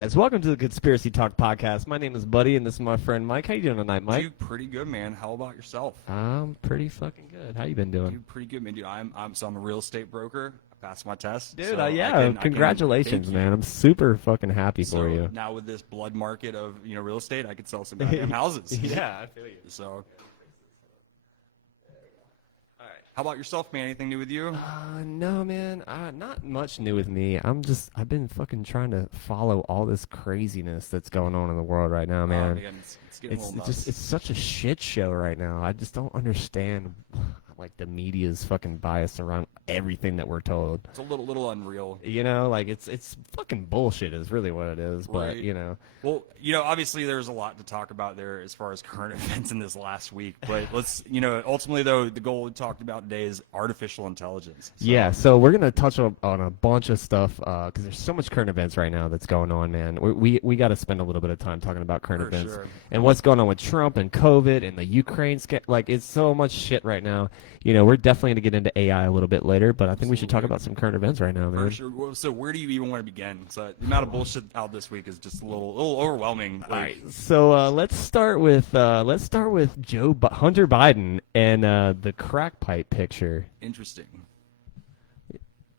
Guys, welcome to the Conspiracy Talk podcast. My name is Buddy, and this is my friend Mike. How you doing tonight, Mike? Dude, pretty good, man. How about yourself? I'm pretty fucking good. How you been doing? Dude, pretty good, man. Dude, I'm a real estate broker. I passed my test. Dude, so congratulations, thank man. you. I'm super fucking happy So for you. now with this blood market of real estate, I could sell some goddamn houses. Yeah, I feel you. So, all right. How about yourself, man? Anything new with you? No, man. Not much new with me. I've been fucking trying to follow all this craziness that's going on in the world right now, Oh, man. it's getting a little nuts. It's such a shit show right now. I just don't understand, like, the media's fucking bias around everything that we're told. It's a little unreal. You know, like it's fucking bullshit is really what it is. But Right. Well, obviously there's a lot to talk about there as far as current events in this last week. But ultimately though, the goal we talked about today is artificial intelligence. So, yeah. So we're gonna touch on a bunch of stuff because there's so much current events right now that's going on, man. We got to spend a little bit of time talking about current For events sure. and what's going on with Trump and COVID and the Ukraine like it's so much shit right now. We're definitely gonna get into AI a little bit later, but I think we should talk about some current events right now, man. For sure. Well, so where do you even want to begin? So the amount of bullshit out this week is just a little overwhelming. All right, so let's start with Hunter Biden and the crack pipe picture. Interesting.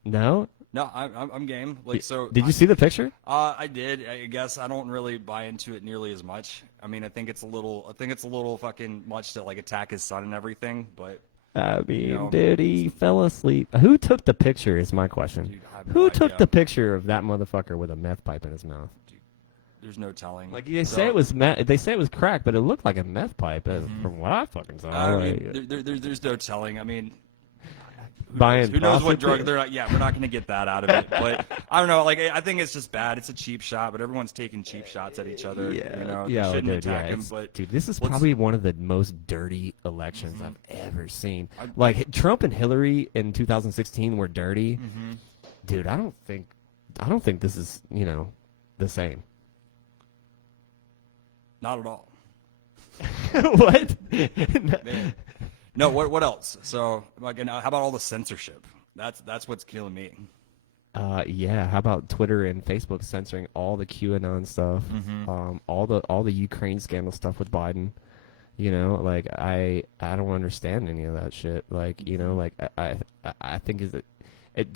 No, No, I'm game. Like so. did you see the picture? I did. I guess I don't really buy into it nearly as much. I mean, I think it's a little fucking much to like attack his son and everything. But I mean, know, dude, he fell asleep. Who took the picture? Is my question. dude, I have no Who took idea. the picture of that motherfucker with a meth pipe in his mouth? There's no telling. Like they So, say it was meth. They say it was crack, but it looked like a meth pipe, from what I fucking saw. I Like, mean, there's no telling. I mean, buying who knows what drug prostitute- they're not? Yeah, we're not going to get that out of it. But I don't know. Like, I think it's just bad. It's a cheap shot, but everyone's taking cheap shots at each other. Yeah, They yeah, shouldn't dude, attack him. it's- But dude, this is let's- probably one of the most dirty elections I've ever seen. I- Like Trump and Hillary in 2016 were dirty. Mm-hmm. Dude, I don't think this is the same. Not at all. What? Man. No, what else? So, like, and how about all the censorship? That's what's killing me. Yeah. How about Twitter and Facebook censoring all the QAnon stuff, all the Ukraine scandal stuff with Biden. Like I don't understand any of that shit. Like like I think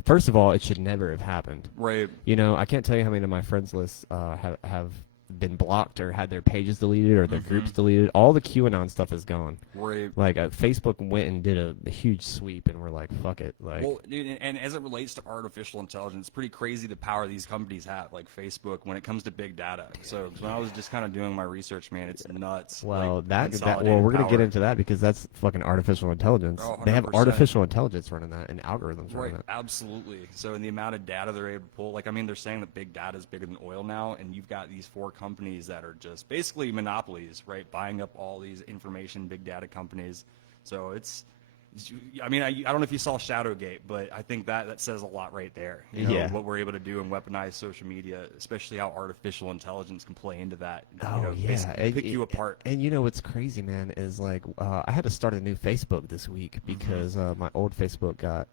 first of all, it should never have happened. Right. I can't tell you how many of my friends lists have been blocked or had their pages deleted or their groups deleted. All the QAnon stuff is gone. Right. Like Facebook went and did a huge sweep, and we're like, fuck it. Like, Well, dude, and as it relates to artificial intelligence, it's pretty crazy the power these companies have, like Facebook, when it comes to big data. So when I was just kind of doing my research, man, it's nuts. well, like, well, consolidated we're gonna get power. into that because that's fucking artificial intelligence. Oh, They have 100%. artificial intelligence running that and algorithms running Right, that. absolutely. So in the amount of data they're able to pull, like, I mean, they're saying that big data is bigger than oil now, and you've got these four companies that are just basically monopolies, right? Buying up all these information, big data companies. So I mean, I don't know if you saw Shadowgate, but I think that says a lot right there. Yeah. What we're able to do and weaponize social media, especially how artificial intelligence can play into that. Oh yeah, basically pick you apart. And what's crazy, man, is like I had to start a new Facebook this week because my old Facebook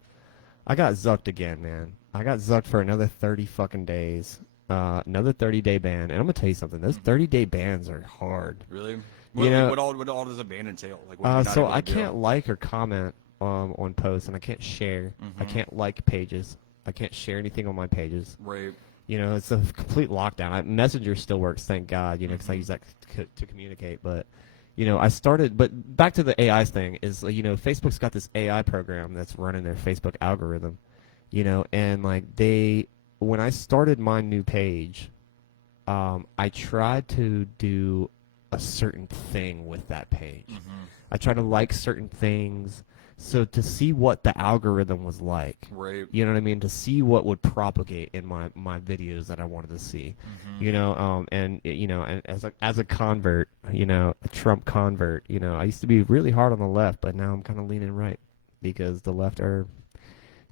I got zucked again, man. I got zucked for another 30 fucking days. Another 30-day ban, and I'm gonna tell you something. Those 30-day bans are hard. Really? know- What all does a ban entail? Like, what are you not So able to I do? can't like or comment on posts, and I can't share. I can't like pages. I can't share anything on my pages. Right. It's a complete lockdown. Messenger still works, thank God. Because I use that to communicate. But I started. But back to the AI thing is, Facebook's got this AI program that's running their Facebook algorithm. And like when I started my new page, I tried to do a certain thing with that page. I tried to like certain things, so to see what the algorithm was like. Right. You know what I mean? To see what would propagate in my videos that I wanted to see. And as a convert, a Trump convert, I used to be really hard on the left, but now I'm kind of leaning right because the left are,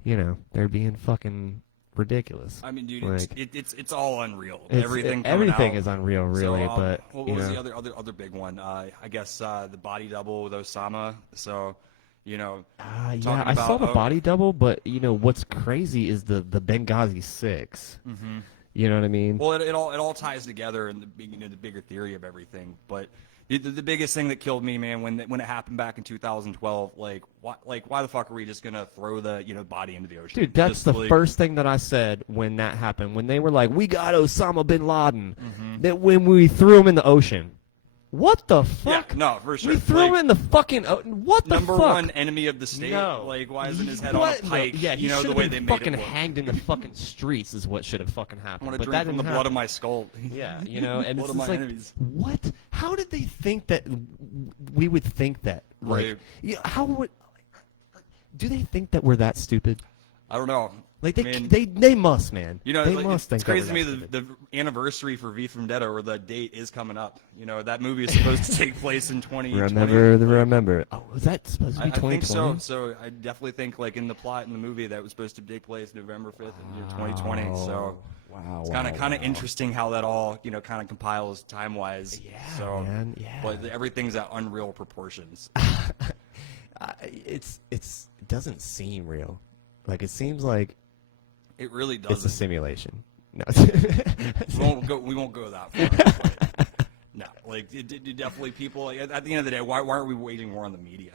they're being fucking ridiculous. I mean, dude, Like, it's all unreal. It's- Everything everything coming out. is unreal, really. So, but what was the other big one? I guess the body double with Osama. So, yeah, talking I saw about- the body double, but what's crazy is the Benghazi 6. You know what I mean? Well, it all ties together in the bigger theory of everything. But the biggest thing that killed me, man, when it happened back in 2012, why the fuck are we just gonna throw the body into the ocean? Dude, that's Just, the like, first thing that I said when that happened. When they were like, "We got Osama bin Laden," Mm-hmm. that when we threw him in the ocean. What the Yeah, fuck? no, for sure. We threw him in the fucking. What the number fuck? one enemy of the state. No. Like, why isn't his head What? on a pike? Yeah, he the should way have they been made fucking it look. hanged in the fucking streets is what should have fucking I happened. want to But drink that from the didn't blood of happen. my skull. Yeah, you know, and Blood it's of just my like, enemies. what? How did they think that we would think that? Like, Right. yeah, how would? Do they think that we're that stupid? I don't know. Like I mean, they must, man. You know, they like, must it's think crazy to me that we're that the stupid. anniversary for V from Vendetta, or the date is coming up. You know, that movie is supposed to take place in 2020. Remember. Oh, was that supposed to be I think 2020? so. So I definitely think, like, in the plot in the movie, that was supposed to take place November 5th, in year 2020. So Wow. it's kind of interesting how that all kind of compiles time wise. Yeah, so, man. Yeah. But everything's at unreal proportions. It doesn't seem real. Like it seems like It really it's a doesn't. simulation. No. We won't go that far. No, like it definitely people. Like, at the end of the day, why aren't we waging war on the media?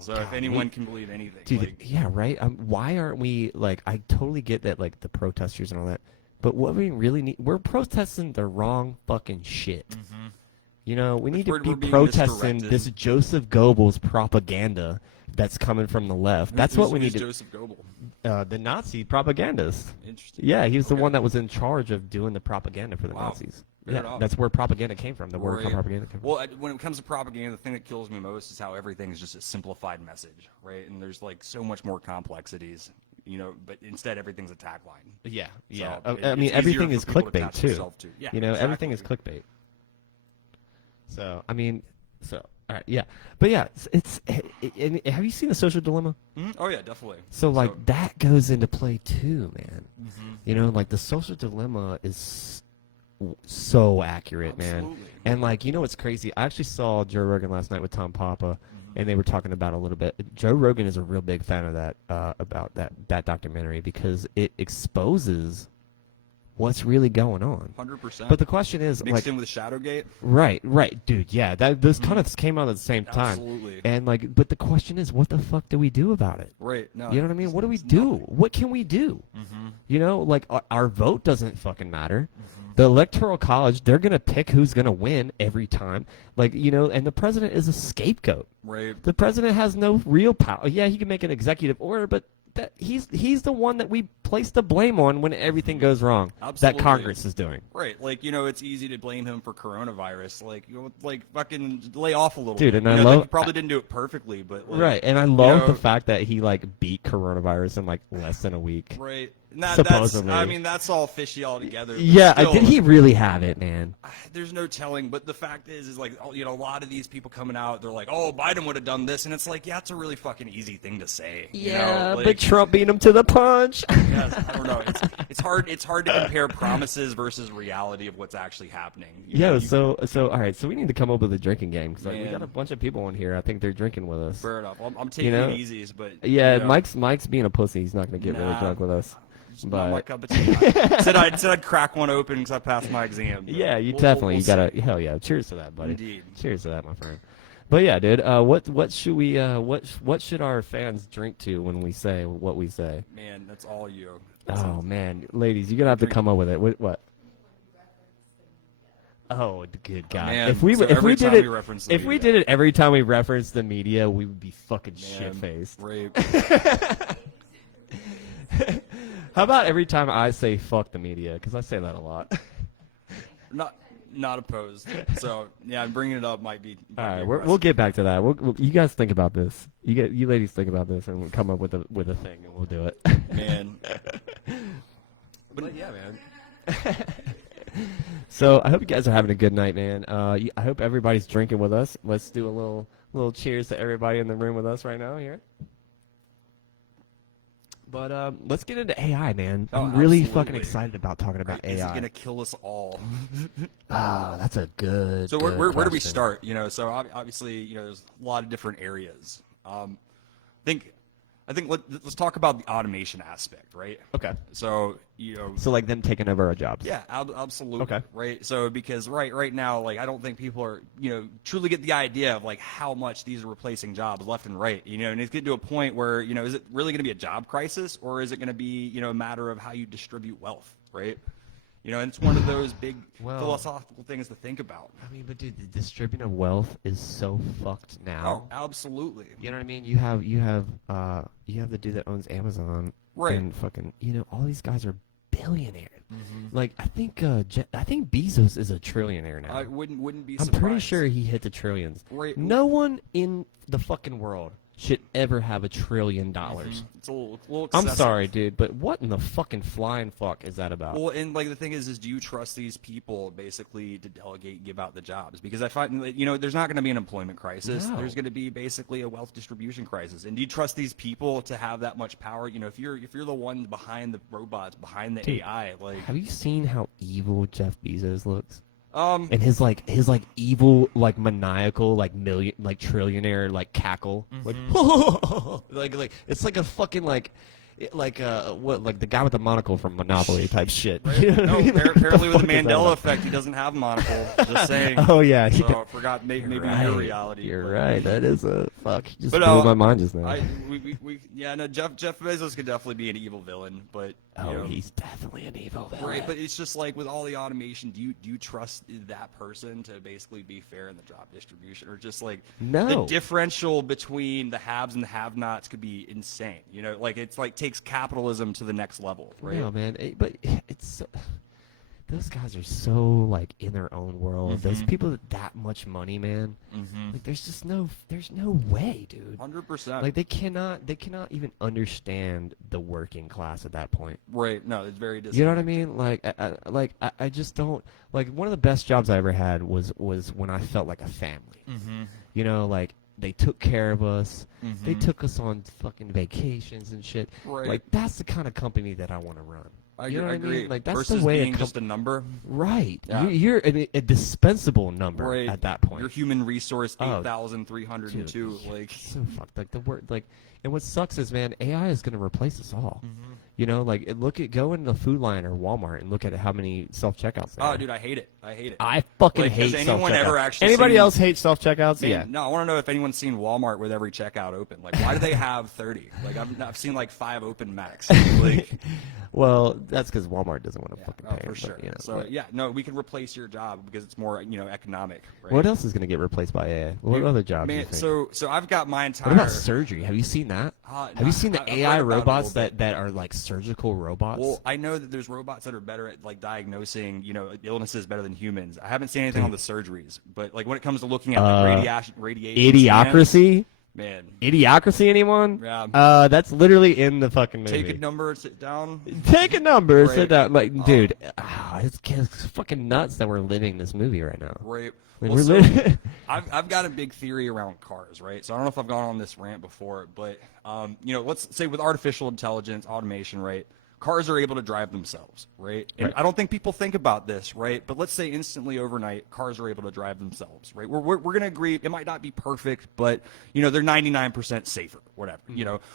So if God, anyone can believe anything, Dude, like, yeah, right. Why aren't we like? I totally get that, like the protesters and all that, but what we really need, we're protesting the wrong fucking shit. You know, we need to we're be being protesting misdirected. this Joseph Goebbels propaganda that's coming from the left. That's what we need who's to. Joseph Goebbels. The Nazi propagandist. Interesting. Yeah, he was the Okay. one that was in charge of doing the propaganda for the Wow. Nazis. Fair Yeah, enough. that's where propaganda came from. The word Right. propaganda came from. Well, when it comes to propaganda, the thing that kills me most is how everything is just a simplified message, right? And there's like so much more complexities, but instead everything's a tagline. Yeah, yeah. So, I mean, it's easier everything for is people to clickbait attach too. themselves to. Yeah, You know, everything is exactly. clickbait. So I mean, all right, yeah, but yeah, have you seen The Social Dilemma? Mhm. Oh yeah, definitely. So like that goes into play too, man. You know, like The Social Dilemma is so accurate, man. Absolutely. And like, you know what's crazy? I actually saw Joe Rogan last night with Tom Papa, and they were talking about it a little bit. Joe Rogan is a real big fan of that about that documentary because it exposes what's really going on. 100%. But the question is, mixed like, in with Shadowgate. right, dude, yeah, those kind of came out at the same time. Absolutely. And like, but the question is, what the fuck do we do about it? Right. No. You know what I mean? What do we it's do? nothing. What can we do? You know, like our vote doesn't fucking matter. Mm-hmm. The electoral college, they're gonna pick who's gonna win every time. Like, you know, and the president is a scapegoat. Right. The president has no real power. Yeah, he can make an executive order, but he's the one that we place the blame on when everything goes wrong. Absolutely. That Congress is doing. Right, like it's easy to blame him for coronavirus. Like fucking lay off a little, Dude, bit. and I You love- he probably didn't do it perfectly, but like, Right, and I love know- the fact that he like beat coronavirus in like less than a week. Right, Supposedly. that's all fishy altogether. but Yeah, still, did he really have it, man? There's no telling, but the fact is like a lot of these people coming out, they're like, oh, Biden would have done this, and it's like, yeah, it's a really fucking easy thing to say. you know? but Like, Trump beat him to the punch. yes, I don't know. It's hard. It's hard to compare promises versus reality of what's actually happening. You know, Yeah, you- so all right, so we need to come up with a drinking game because like, we Man. got a bunch of people in here. I think they're drinking with us. fair enough. I'm taking know? it easy, but Yeah, you know, Mike's being a pussy. He's not gonna get really Nah. drunk with us. it's not my But cup of tea. said I'd crack one open because I passed my exam. but yeah, you we'll- definitely we'll you gotta see. hell yeah. Cheers to that, buddy. Indeed. Cheers to that, my friend. But yeah, dude. What should we what should our fans drink to when we say what we say? Man, that's all you. Oh man, ladies, you're gonna have to come up with it. What? Oh, good God! Man, if we so if every we did time it we reference the if we media. did it every time we referenced the media, we would be fucking shit Man, faced. Right. How about every time I say fuck the media? Because I say that a lot. Not opposed. So yeah, bringing it up might be. All right, aggressive. we'll get back to that. You guys think about this. You ladies think about this, and we'll come up with a thing, and we'll do it. Man. But yeah, man. So I hope you guys are having a good night, man. I hope everybody's drinking with us. Let's do a little cheers to everybody in the room with us right now here. But let's get into AI, man. Oh, I'm really absolutely. fucking excited about talking about Is it AI. gonna kill us all? That's a good. So good where do we question. start? So obviously, there's a lot of different areas. I think I think let's talk about the automation aspect, right? Okay. So So like them taking over our jobs. yeah, absolutely. Okay. Right. So because right now, like I don't think people are truly get the idea of like how much these are replacing jobs left and right. And it's getting to a point where is it really going to be a job crisis, or is it going to be a matter of how you distribute wealth, right? And it's one of those big Well, philosophical things to think about. I mean, but dude, the distribution of wealth is so fucked now. Oh, absolutely. You know what I mean? You have the dude that owns Amazon, Right. And fucking, all these guys are billionaires. Mm-hmm. Like, I think Bezos is a trillionaire now. I wouldn't be I'm surprised. pretty sure he hit the trillions. Right. No one in the fucking world should ever have $1 trillion. It's a little I'm excessive. sorry, dude, but what in the fucking flying fuck is that about? Well, and like the thing is do you trust these people basically to delegate and give out the jobs? Because I find there's not going to be an employment crisis. No. There's going to be basically a wealth distribution crisis. And do you trust these people to have that much power? If you're the one behind the robots, behind the Dude, AI, like have you seen how evil Jeff Bezos looks? um And his evil, like maniacal, like trillionaire, like cackle, like it's like a fucking like the guy with the monocle from Monopoly type shit. You know what no, I mean? apparently with What the is that Mandela about? effect, he doesn't have a monocle. Just saying. Oh yeah, So I forgot maybe You're in right. your reality. You're but- right. That is a fuck. You just But, blew my mind just now. Jeff Bezos could definitely be an evil villain, but He's definitely an evil villain. right. But it's just like with all the automation, do you trust that person to basically be fair in the job distribution, or just like No. the differential between the haves and the have-nots could be insane. Like it's like takes capitalism to the next level, right? No, man. But it's those guys are so like in their own world. Those people with that much money, man. Like there's no way, dude. 100%. Like they cannot even understand the working class at that point. Right. No, it's very You know what I mean? I just don't like. One of the best jobs I ever had was when I felt like a family. Like they took care of us. They took us on fucking vacations and shit. Right. Like that's the kind of company that I want to run. I You know what I agree. mean? Like that's Versus the way being just a number. right. Yeah. You're a dispensable number Right. at that point. Your human resource Oh, 8,302. Dude, Like so fucked. Like the word, like, and what sucks is, man, AI is gonna replace us all. Go into the Food Line or Walmart and look at how many self checkouts. oh, dude, I hate it. I hate it. I fucking Like, hate has self anyone checkouts. ever actually Anybody seen- else hate self checkouts? Man, Yeah. No, I want to know if anyone's seen Walmart with every checkout open. Like, why do they have 30? Like, I've seen like 5 open max. Like, Well, that's because Walmart doesn't want to fucking pay for them, sure. but, So yeah, no, we could replace your job because it's more economic. Right? What else is gonna get replaced by AI? What other jobs? do you Man, think? so I've got my entire. What about surgery? Have you seen that? Have you seen the I've heard AI about it a robots little bit. that are like surgical robots? Well, I know that there's robots that are better at like diagnosing, illnesses better than humans. I haven't seen anything on the surgeries, but like when it comes to looking at like, radiation scans, Idiocracy? man, Idiocracy, anyone? Yeah. That's literally in the fucking movie. take a number, sit down. Take a number, Right. sit down. Like, dude, it's fucking nuts that we're living this movie right now. Right. Like, Well, we're so living. I've got a big theory around cars, right? So I don't know if I've gone on this rant before, but let's say with artificial intelligence, automation, right? Cars are able to drive themselves, right? And Right. I don't think people think about this, right? But let's say instantly overnight, cars are able to drive themselves, right? We're going to agree it might not be perfect, but they're 99% safer, whatever.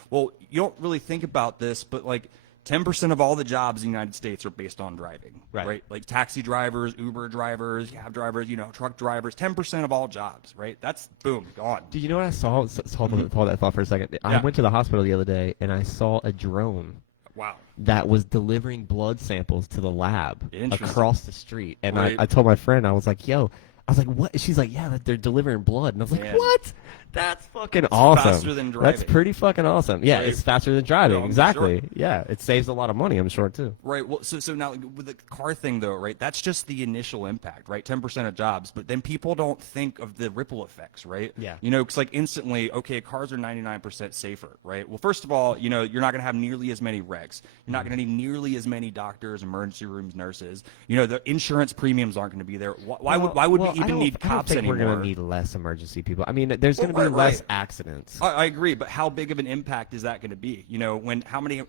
Well, you don't really think about this, but like 10% of all the jobs in the United States are based on driving, Right. Like taxi drivers, Uber drivers, cab drivers, truck drivers. 10% of all jobs, right? That's boom, gone. Do you know what I saw? Hold that thought for a second. I Yeah. went to the hospital the other day and I saw a drone Wow. that was delivering blood samples to the lab Interesting. across the street. And Right. I told my friend, I was like, yo, I was like, what? She's like, yeah, that they're delivering blood. And I was like, Man. what? That's fucking awesome. faster than That's driving. pretty fucking awesome. Yeah, Right. it's faster than driving. No, I'm exactly. sure. Yeah, it saves a lot of money, I'm sure, too. Right. Well, so now with the car thing though, right? That's just the initial impact, right? 10% of jobs, but then people don't think of the ripple effects, right? Yeah. Because like instantly, okay, cars are 99% safer, right? Well, first of all, you're not going to have nearly as many wrecks. You're not going to need nearly as many doctors, emergency rooms, nurses. The insurance premiums aren't going to be there. Why would we even need cops I don't think anymore? we're going to need less emergency people. I mean, there's going to be right, less right. accidents. I agree, but how big of an impact is that going to be? When how many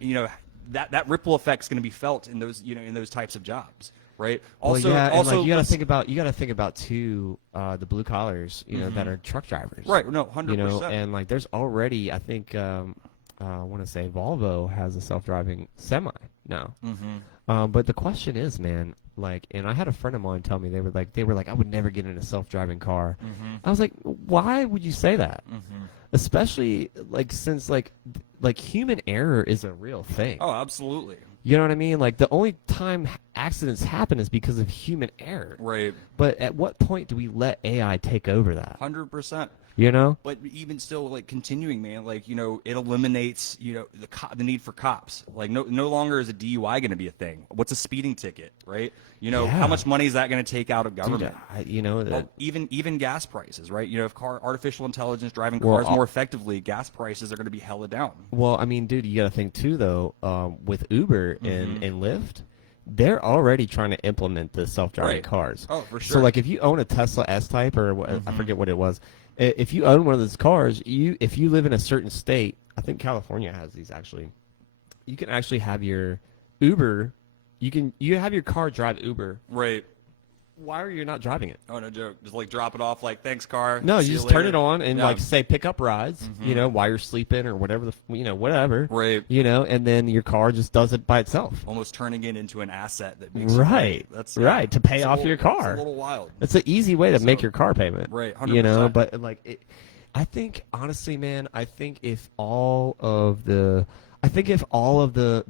that ripple effect's going to be felt in those in those types of jobs, right? Also, well, yeah, and, also like, you got let's- to think about too the blue collars, that are truck drivers. right? No, 100%. And like there's already I think I want to say Volvo has a self-driving semi now. Mm-hmm. But the question is, man, like, and I had a friend of mine tell me they were like, I would never get in a self-driving car. Mm-hmm. I was like, why would you say that? Mm-hmm. Especially like since like human error is a real thing. Oh, absolutely. You know what I mean? Like the only time accidents happen is because of human error. Right. But at what point do we let AI take over that? 100%. You know? But even still, like continuing, man, like it eliminates the need for cops. Like no longer is a DUI going to be a thing. What's a speeding ticket, right? Yeah. How much money is that going to take out of government? Dude, Well, even gas prices, right? If artificial intelligence driving Well, cars more effectively, gas prices are going to be hella down. well, I mean, dude, you got to think too, though. With Uber and Lyft, they're already trying to implement the self-driving Right. cars. Oh, for sure. So, like, if you own a Tesla S-Type or what, I forget what it was, if you own one of those cars, if you live in a certain state, I think California has these actually. You can actually have your Uber. You have your car drive Uber. Right. Why are you not driving it? Oh, no joke. Just like drop it off, like thanks, car. No, See you you just turn later. it on and Yeah. like say pick up rides, while you're sleeping or whatever whatever. Right. And then your car just does it by itself. Almost turning it into an asset that makes Right. That's Right, to pay it's a off little- your car. It's a little wild. It's an easy way to make So- your car payment. Right, 100%. But like I think honestly, man, I think if all of the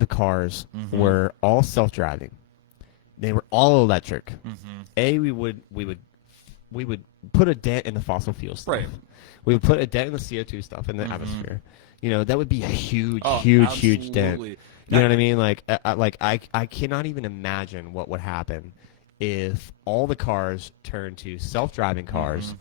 cars were all self-driving, they were all electric. We would put a dent in the fossil fuel stuff. Right. We would put a dent in the CO2 stuff in the atmosphere. That would be a huge, Oh, huge dent. absolutely. You know what I mean? I cannot even imagine what would happen if all the cars turned to self-driving cars,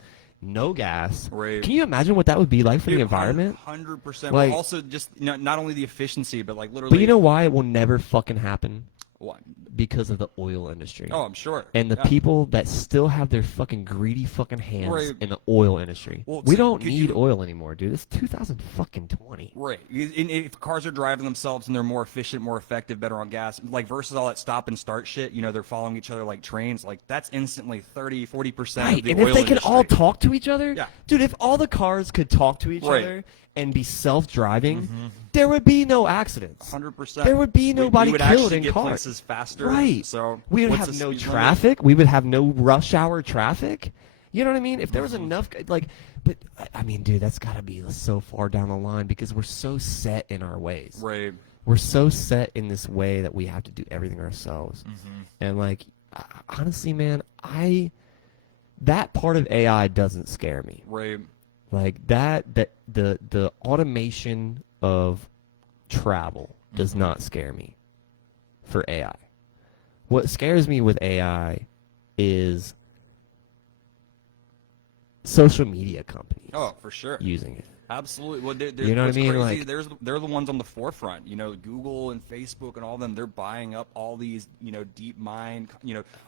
no gas. Right. Can you imagine what that would be like for the environment? 100%. Like- Well, also, just not only the efficiency, but like literally. But you know why it will never fucking happen? what? Because of the oil industry. Oh, I'm sure. And the Yeah. people that still have their fucking greedy fucking hands Right. in the oil industry. Well, We so don't could need you- oil anymore, dude. It's 2020. Right. If cars are driving themselves and they're more efficient, more effective, better on gas, like versus all that stop and start shit, they're following each other like trains, like that's instantly 30, 40% of Right, the and oil if they could all industry. talk to each other, Yeah. dude, if all the cars could talk to each Right. other and be self-driving, there would be no accidents. 100%. There would be nobody we would killed actually in get cars. places faster. Right. So we would what's have the no speed limit? traffic. We would have no rush hour traffic. You know what I mean? If there was enough, but I mean, dude, that's got to be so far down the line because we're so set in our ways. Right. We're so set in this way that we have to do everything ourselves. And honestly, man, that part of AI doesn't scare me. Right. Like the automation of travel does not scare me for AI. What scares me with AI is social media companies Oh, for sure. using it. Absolutely. Well, You know what I mean? Crazy, Like- they're the ones on the forefront. Google and Facebook and all them. They're buying up all these, deep mind,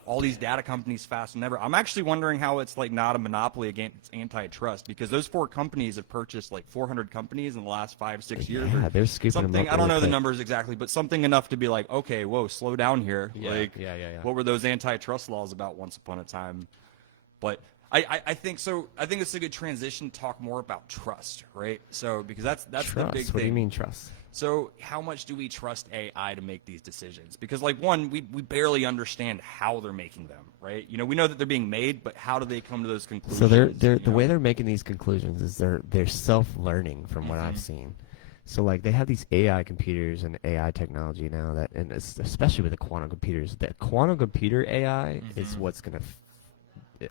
all these data companies fast and ever. I'm actually wondering how it's like not a monopoly against antitrust because those four companies have purchased like 400 companies in the last 5-6 years. Yeah, or they're scooping them something. up I don't know really the quick. numbers exactly, but something enough to be like, okay, whoa, slow down here. Yeah, yeah. What were those antitrust laws about once upon a time? But I think so. I think it's a good transition to talk more about trust, right? So because that's the Trust. big thing. What do you mean trust? So how much do we trust AI to make these decisions? Because we barely understand how they're making them, right? We know that they're being made, but how do they come to those conclusions? So the way they're making these conclusions is they're self-learning from what I've seen. So they have these AI computers and AI technology now and especially with the quantum computers, the quantum computer AI is what's gonna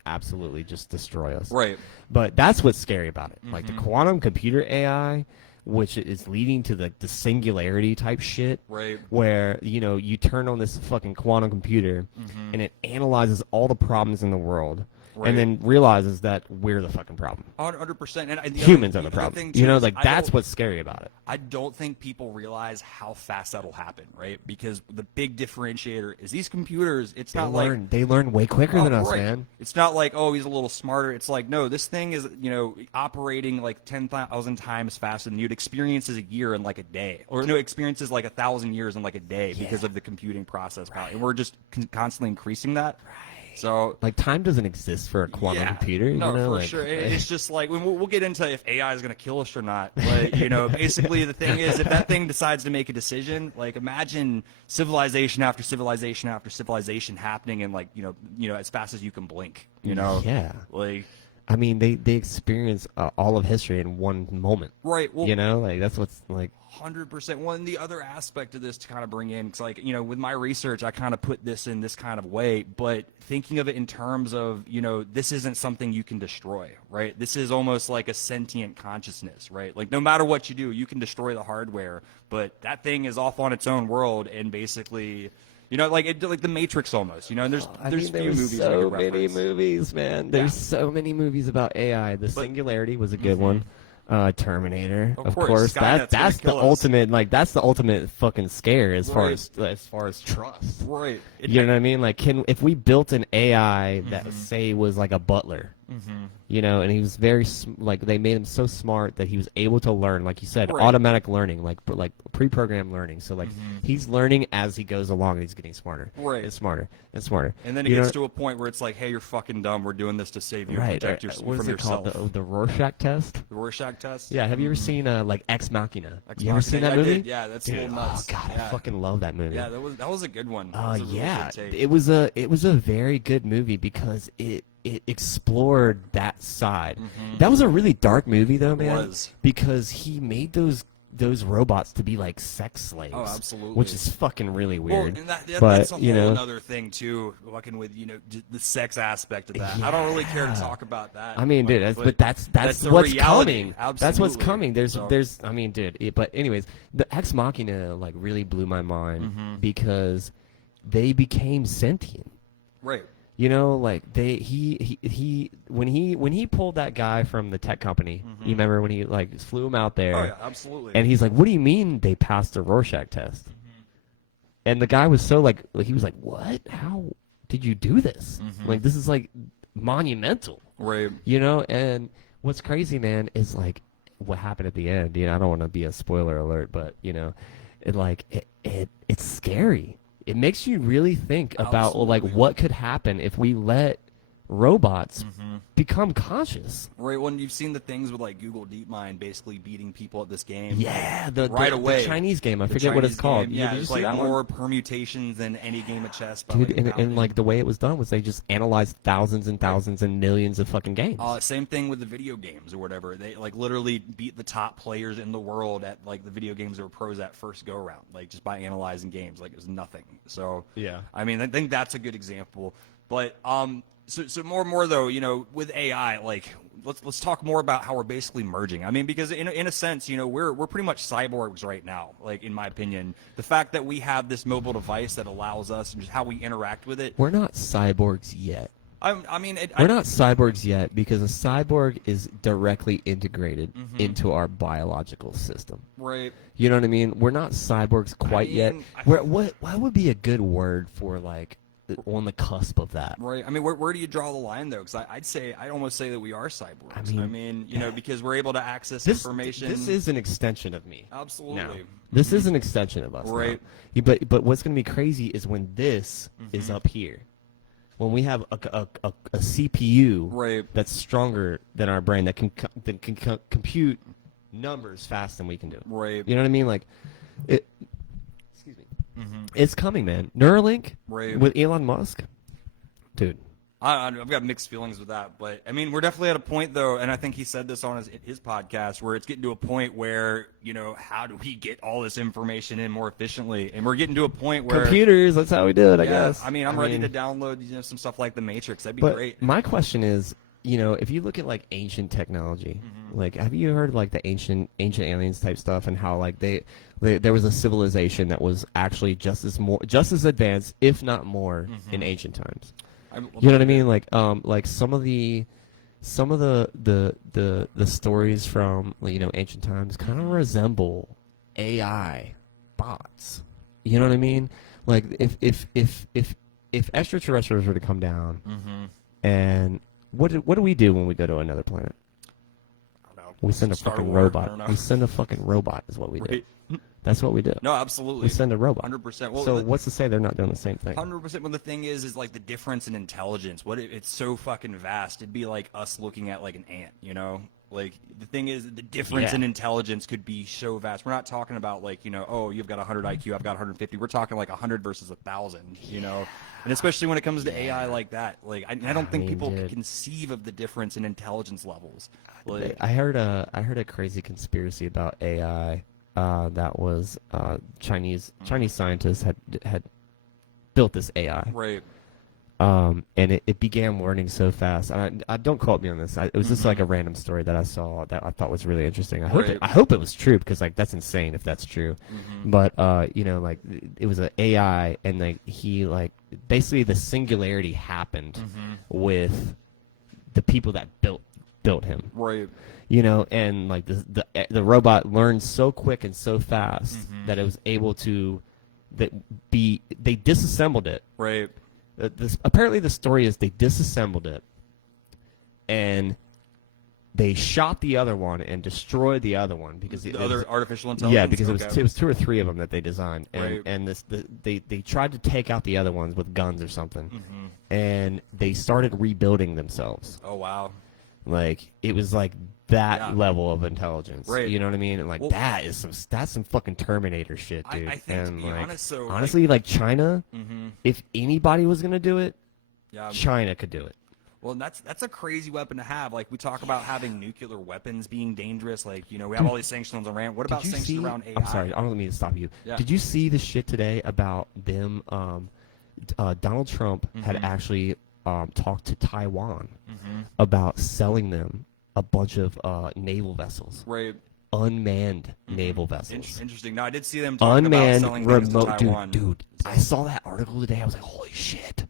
absolutely just destroy us. Right. But that's what's scary about it. Like the quantum computer AI, which is leading to the singularity type shit. Right. Where, you turn on this fucking quantum computer and it analyzes all the problems in the world Right. and then realizes that we're the fucking problem. 100%. And Humans are the other problem. thing, too, is That's I what's scary about it. don't think people realize how fast that'll happen, right? Because the big differentiator is these computers. It's not like They learn way quicker than us, right. man. It's not like, oh, he's a little smarter. It's like, no, this thing is, operating like 10,000 times faster than you. It experiences a year in like a day, or no, it experiences like 1,000 years in like a day because of the computing process power. And we're just constantly increasing that. So Like time doesn't exist for a quantum yeah, computer. no, you know, for like, sure. It's just like we'll get into if AI is going to kill us or not. But basically the thing is, if that thing decides to make a decision, like imagine civilization after civilization after civilization happening in like as fast as you can blink. Yeah. like I mean, they experience all of history in one moment. right. Well, Like that's what's like. 100%. One, the other aspect of this to kind of bring in, because with my research, I kind of put this in this kind of way, but thinking of it in terms of, this isn't something you can destroy, right? This is almost like a sentient consciousness, right? Like no matter what you do, you can destroy the hardware, but that thing is off on its own world and basically, like the Matrix almost, and there's There's few movies that I so could many reference. movies, man. There's so many movies about AI. The Singularity was a good one. Terminator, Of of course, course. Skynet's That's gonna the kill us. ultimate. Like that's the ultimate fucking scare as Right. far as trust. Right. You know what I mean? Like, if we built an AI that say was like a butler, and he was very like they made him so smart that he was able to learn, like you said, Right. automatic learning, like pre-programmed learning. So like he's learning as he goes along, and he's getting smarter, Right. and smarter and smarter. And then it You gets know- to a point where it's like, hey, you're fucking dumb. We're doing this to save you and right. protect What is from it yourself. called? The Rorschach test. The Rorschach test? Yeah. Have you ever seen like Ex Machina? Ex You ever seen Machina? that I movie? did, yeah, that's a Dude, little nuts. Oh god, Yeah. I fucking love that movie. Yeah, that was a good one. That was a really Yeah, good take. it was a very good movie because it explored that side. That was a really dark movie though, man. was. Because he made those robots to be like sex slaves. Oh, absolutely. Which is fucking really Well, weird. and that's but a you whole know, another thing too, fucking with the sex aspect of that. I don't really care to Yeah. talk about that. I mean, dude, but that's the what's reality. coming. That's what's Absolutely. coming. So- There's. I mean, dude. But anyways, the Ex Machina like really blew my mind because they became sentient. right. Like he when he pulled that guy from the tech company. You remember when he like flew him out there? Oh yeah, absolutely. And he's like, "What do you mean they passed the Rorschach test?" And the guy was so like he was like, "What? How did you do this? Like this is like monumental." right. And what's crazy, man, is like what happened at the end. I don't want to be a spoiler alert, but it's scary. It makes you really think about like Absolutely. what could happen if we let robots become conscious. Right. When you've seen the things with like Google DeepMind basically beating people at this game. Yeah, Right away. the Chinese game. I The forget what it's Chinese called. game, yeah, did you it's see like that one? more permutations than any game of chess. By Dude, like, and mountain. like the way it was done was they just analyzed thousands and thousands and millions of fucking games. Same thing with the video games or whatever. They like literally beat the top players in the world at like the video games that were pros at first go around, like just by analyzing games. Like it was nothing. So Yeah. I mean, I think that's a good example. But so more and more though, with AI, like let's talk more about how we're basically merging. I mean, because in a sense, we're pretty much cyborgs right now. Like in my opinion, the fact that we have this mobile device that allows us and just how we interact with it. We're not cyborgs yet. I mean, We're not cyborgs yet because a cyborg is directly integrated into our biological system. right. You know what I mean? We're not cyborgs quite yet. mean, What would be a good word for like on the cusp of that? Right. I mean, where do you draw the line though? Because I'd almost say that we are cyborgs. I I mean, mean, because we're able to access This information. This is an extension of me. absolutely. Now, this is an extension of us. now. Right. But what's going to be crazy is when this is up here. When we have a CPU Right. that's stronger than our brain that can compute numbers faster than we can do. Right. You know what I mean? Like, it. Excuse me. It's coming, man. Neuralink Right. with Elon Musk, dude. I've got mixed feelings with that, but I mean, we're definitely at a point though, and I think he said this on his podcast, where it's getting to a point where how do we get all this information in more efficiently? And we're getting to a point where Computers. That's how we do it. I yeah, guess. I mean, I'm ready to download some stuff like the Matrix. That'd be But great. my question is, if you look at like ancient technology, like have you heard like the ancient aliens type stuff and how like there was a civilization that was actually just as advanced, if not more, in ancient times. You know what I mean? Like some of the stories from ancient times kind of resemble AI bots. You know what I mean? Like if extraterrestrials were to come down, and what do we do when we go to another planet? I don't know. We send a Start fucking war, I robot. don't know. We send a fucking robot is what we do. Right. That's what we do. No, absolutely. We send a robot. 100%. Well, So what's to say they're not doing the same thing? 100%. Well, the thing is like the difference in intelligence. It's so fucking vast. It'd be like us looking at like an ant, you know? Like the thing is, the difference Yeah. in intelligence could be so vast. We're not talking about like, you know, oh, you've got 100 IQ, I've got 150. We're talking like 100 versus 1,000, you know? And especially when it comes to AI like that. Like I don't think mean, people dude. can conceive of the difference in intelligence levels. Like, I heard a crazy conspiracy about AI. That was Chinese scientists had built this AI. right. And it began learning so fast. I don't quote me on this. It was just like a random story that I saw that I thought was really interesting. Right. I hope it was true because like that's insane if that's true. But you know, like it was an AI, and like he like basically the singularity happened with the people that built him. Right. You know, and like the robot learned so quick and so fast that it was able to they disassembled it. Right. Apparently the story is they disassembled it and they shot the other one and destroyed the other one because The other artificial intelligence. yeah, because Okay. it was two or three of them that they designed, and Right. and they tried to take out the other ones with guns or something, Mm-hmm. and they started rebuilding themselves. Oh wow. Like it was like that Yeah. level of intelligence. Right. You know what I mean? And like Well- that's some fucking Terminator shit, I dude. think, to and be like, honest, so, like- honestly, like China, Mm-hmm. if anybody was gonna do it, Yeah. China could do it. Well, that's a crazy weapon to have. Like we talk about having nuclear weapons being dangerous. Like, you know, we have all these sanctions on Iran. What about Did you sanctions see? around AI? I'm sorry, I don't mean to stop you. Yeah. Did you see the shit today about them? Donald Trump had Mm-hmm. actually talked to Taiwan about selling them a bunch of naval vessels, Right. unmanned naval vessels. Interesting. No, I did see them talking about Unmanned selling things to remote, Taiwan. dude. I saw that article today. I was like, holy shit,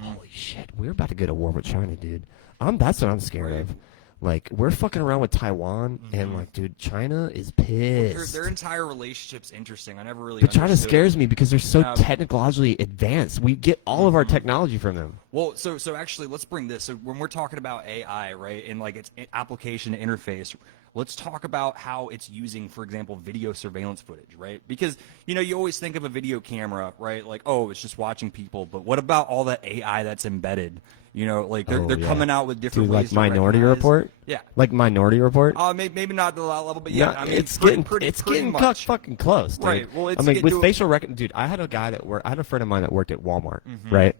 holy shit. We're about to go to war with China, dude. That's what I'm scared of. Like, we're fucking around with Taiwan, and like, dude, China is pissed. Their entire relationship's interesting. I never really. But China understood it. scares me because they're so Yeah. technologically advanced. We get all of our technology from them. Well, so actually, let's bring this. So when we're talking about AI, right, and like its application interface, let's talk about how it's using, for example, video surveillance footage, right? Because you know you always think of a video camera, right? Like, oh, it's just watching people. But what about all the AI that's embedded? You know, like they're Oh, yeah. coming out with different Dude, ways like to Minority recognize- Report? Yeah. Like Minority Report? Maybe not the level, but yeah, No, I mean, it's pretty getting much. fucking close, dude. Right, well, it's I mean, getting with to a- facial recognition, dude. I had a guy I had a friend of mine that worked at Walmart, Mm-hmm. right?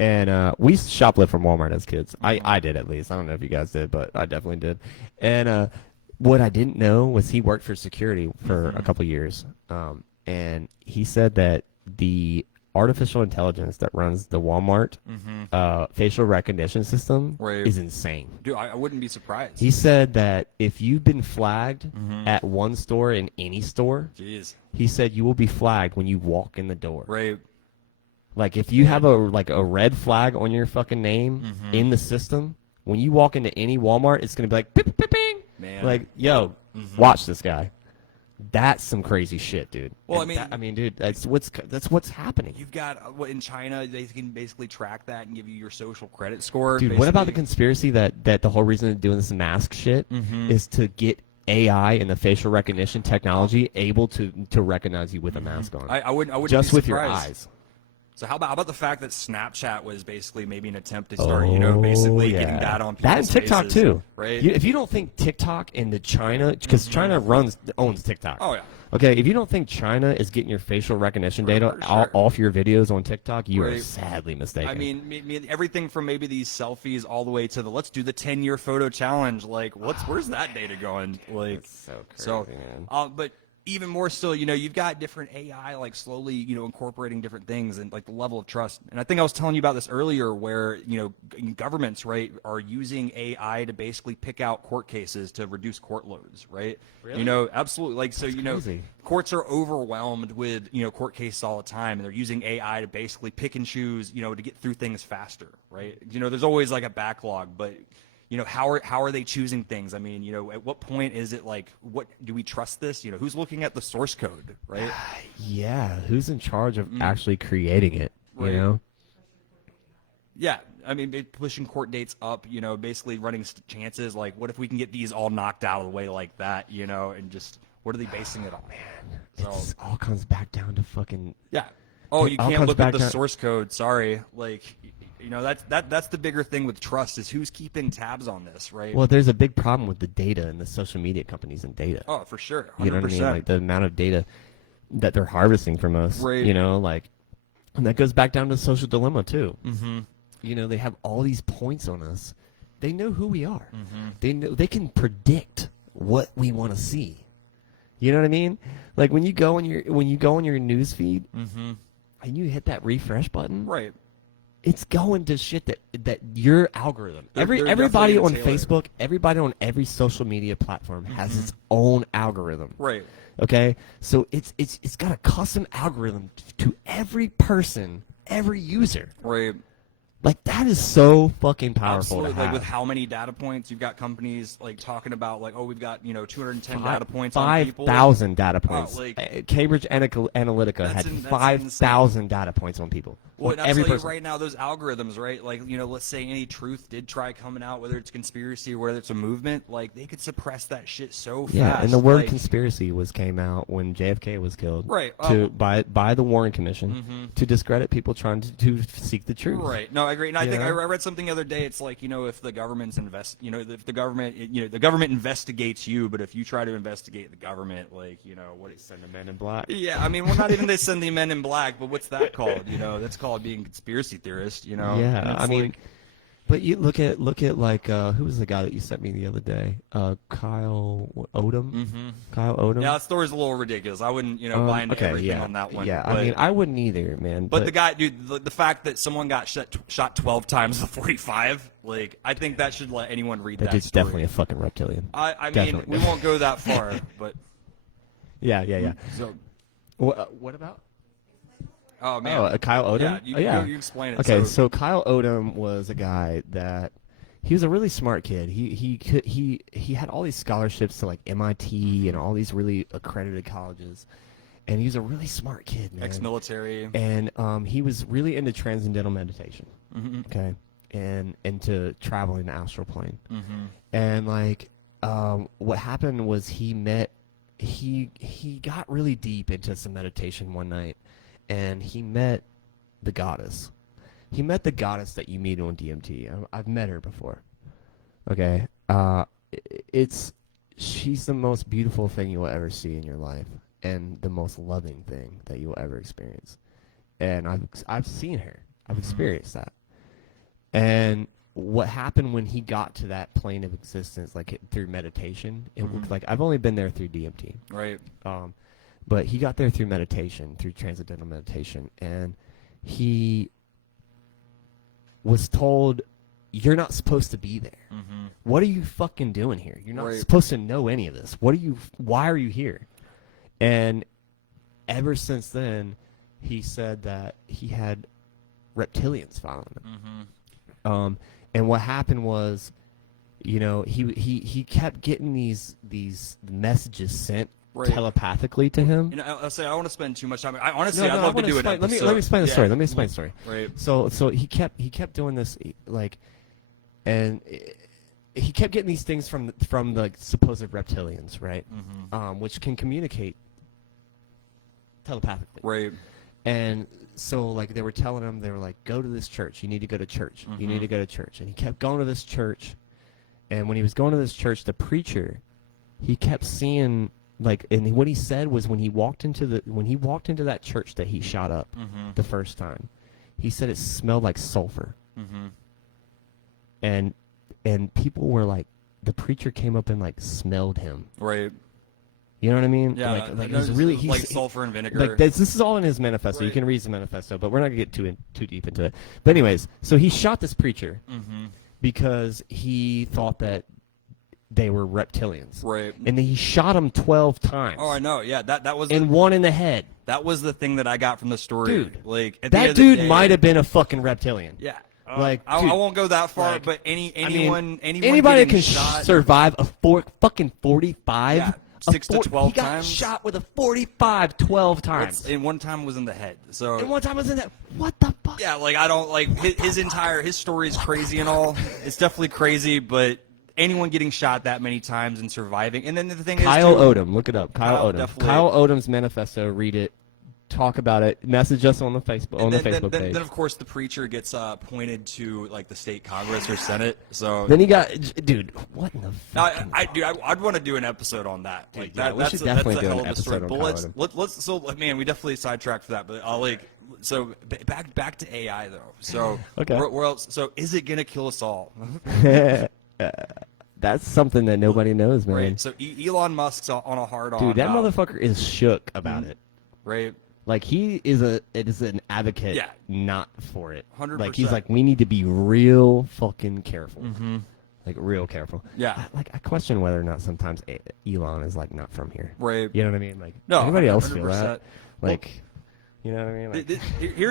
And we used to shoplift from Walmart as kids. Mm-hmm. I did at least. I don't know if you guys did, but I definitely did. And what I didn't know was he worked for security for Mm-hmm. a couple years, and he said that the artificial intelligence that runs the Walmart facial recognition system Mm-hmm. Right. is insane. Dude, I wouldn't be surprised. He said that if you've been flagged Mm-hmm. at one store in any store, Jeez. he said you will be flagged when you walk in the door. Right. Like if you have a red flag on your fucking name Mm-hmm. in the system, when you walk into any Walmart, it's gonna be like pip, pip, ping. Man. Like, yo, watch this guy. That's some crazy shit, dude. Well, And I mean- dude, that's what's happening. You've got in China, they can basically track that and give you your social credit score. Dude, what about the basically. conspiracy that the whole reason of doing this mask shit Mm-hmm. is to get AI and the facial recognition technology able to recognize you with a mask on, I wouldn't just be with your surprised. eyes. So how about the fact that Snapchat was basically maybe an attempt to start, basically getting that on people's that and TikTok faces, too, right? If you don't think TikTok and the China, because China owns TikTok. Oh, yeah. Okay, if you don't think China is getting your facial recognition data For sure. off your videos on TikTok, you are Right. sadly mistaken. I mean, everything from maybe these selfies all the way to the let's do the 10-year photo challenge. Like, where's that data going? Like, so crazy, man. But even more still, you've got different AI like slowly, incorporating different things and like the level of trust. And I think I was telling you about this earlier, where governments, right, are using AI to basically pick out court cases to reduce court loads, right? Really? Absolutely. Like, so crazy. courts are overwhelmed with court cases all the time, and they're using AI to basically pick and choose, to get through things faster, right? There's always like a backlog, but how are they choosing things? I mean, at what point is it like, what do we trust this? Who's looking at the source code, right? Yeah, who's in charge of actually creating it? Right. You know? Yeah, I mean, pushing court dates up, basically running chances. Like, what if we can get these all knocked out of the way like that, and just What are they basing it on? It all comes back down to fucking. Yeah. Oh, It you all can't comes look at back the down- source code. Sorry. Like, that's the bigger thing with trust is who's keeping tabs on this, right? Well, there's a big problem with the data and the social media companies and data. Oh, for sure. 100%. You know what I mean? Like the amount of data that they're harvesting from us. Right. You know, like, and that goes back down to the social dilemma too. Mm-hmm. You know, they have all these points on us. They know who we are. Mm-hmm. They can predict what we want to see. You know what I mean? Like when you go on your news feed and you hit that refresh button, Right. it's going to shit that your algorithm. They're Everybody definitely on gonna tailor it. Facebook, everybody on every social media platform has its own algorithm. Right. Okay? So it's got a custom algorithm to every person, every user. Right. Like that is so fucking powerful Absolutely. to Like have. with how many data points you've got companies like talking about like, oh, we've got 210 Five- data points on people. 5,000 data points. like- Cambridge Analytica had that's 5,000 data points on people. Well, On and I'll every tell you person. right now, those algorithms, right? Like, let's say any truth did try coming out, whether it's conspiracy or whether it's a movement, like they could suppress that shit so fast. Yeah, and the word like, conspiracy came out when JFK was killed. Right, By the Warren Commission to discredit people trying to seek the truth. Right. No, I agree. And I You think I know? read something the other day. It's like, if the government's if the government investigates you, but if you try to investigate the government, like, what is Send the men in black. Yeah, I mean, well, not even they send the men in black, but what's that called? That's called being a conspiracy theorist. And Yeah, it's I mean, like- but you look at like who was the guy that you sent me the other day? Kyle Odom. Mm-hmm. Kyle Odom. yeah, that story's a little ridiculous. I wouldn't, buy into everything yeah. on that one. Yeah, but, I mean, I wouldn't either, man. But the guy, dude, the fact that someone got shot 12 times with 45, like, I think that should let anyone read that. that dude's story. definitely a fucking reptilian. I mean, definitely. we won't go that far, but Yeah. so. What about? Oh man. Oh, Kyle Odom. Yeah, you explain it. Okay, so Kyle Odom was a guy that he was a really smart kid. He had all these scholarships to like MIT and all these really accredited colleges, and he was a really smart kid, man. Ex-military. And he was really into transcendental meditation. Okay, and into traveling the astral plane. And like, what happened was he got really deep into some meditation one night, and he met the goddess. He met the goddess that you meet on DMT. I've met her before. Okay, she's the most beautiful thing you will ever see in your life, and the most loving thing that you will ever experience. And I've seen her. I've experienced that. And what happened when he got to that plane of existence, like through meditation, it was like I've only been there through DMT. Right. But he got there through meditation, through transcendental meditation, and he was told, "You're not supposed to be there. What are you fucking doing here? You're not Right. supposed to know any of this. Why are you here?" And ever since then, he said that he had reptilians following him. And what happened was, he kept getting these messages sent Right. telepathically to him. I'll say I don't want to spend too much time. Honestly, No, I'd I love to wanna do it. explain- let me explain the story. Let me explain the story. Right. So he kept doing this, like, and he kept getting these things from the supposed reptilians, right? Which can communicate telepathically. Right. And so, like, they were telling him, they were like, "Go to this church. You need to go to church. You need to go to church." And he kept going to this church. And when he was going to this church, the preacher, he kept seeing, like, and what he said was when he walked into that church that he shot up the first time, he said it smelled like sulfur. And people were like, the preacher came up and like smelled him. Right. You know what I mean? Yeah. Like it was really like sulfur and vinegar. like this is all in his manifesto. You Right. can read the manifesto, but we're not gonna get too deep into it. But anyways, so he shot this preacher because he thought that they were reptilians, Right. and then he shot him 12 times. Oh, I know. Yeah. That was and one in the head. that was the thing that I got from the story. Dude, like at the end That of the dude day- might have been a fucking reptilian. Yeah. Like, I dude, won't go that far, like, but I mean, anyone anybody that getting can shot, survive a fucking 45. Yeah, a 6 to 12 he got times. shot with a 45 12 times. and one time was in the head. So And one time I was in that. What the fuck? yeah, like I don't like his story is crazy and all. It's definitely crazy, but anyone getting shot that many times and surviving. And then the thing Kyle is, too, Odom, look it up. Kyle Odom. definitely. Kyle Odom's manifesto. Read it. Talk about it. Message us on the Facebook page. Then of course the preacher gets pointed to like the state Congress or Senate. So Then he got, dude. What in the? I'd want to do an episode on that. Dude, Like yeah, that, we should that's definitely a do hell an of a story. episode on But Kyle let's so man, we definitely sidetracked for that. But back to AI though. So Okay. where else? So is it gonna kill us all? That's something that nobody knows, man. Right. So Elon Musk's on a hard on. Dude, that about- motherfucker is shook about it. Right. Like it is an advocate, Yeah. not for it. 100%. Like he's like, we need to be real fucking careful, like real careful. Yeah. I question whether or not sometimes Elon is like not from here. Right. You know what I mean? Like, No, anybody else feel 100%. that? Like, you know what I mean?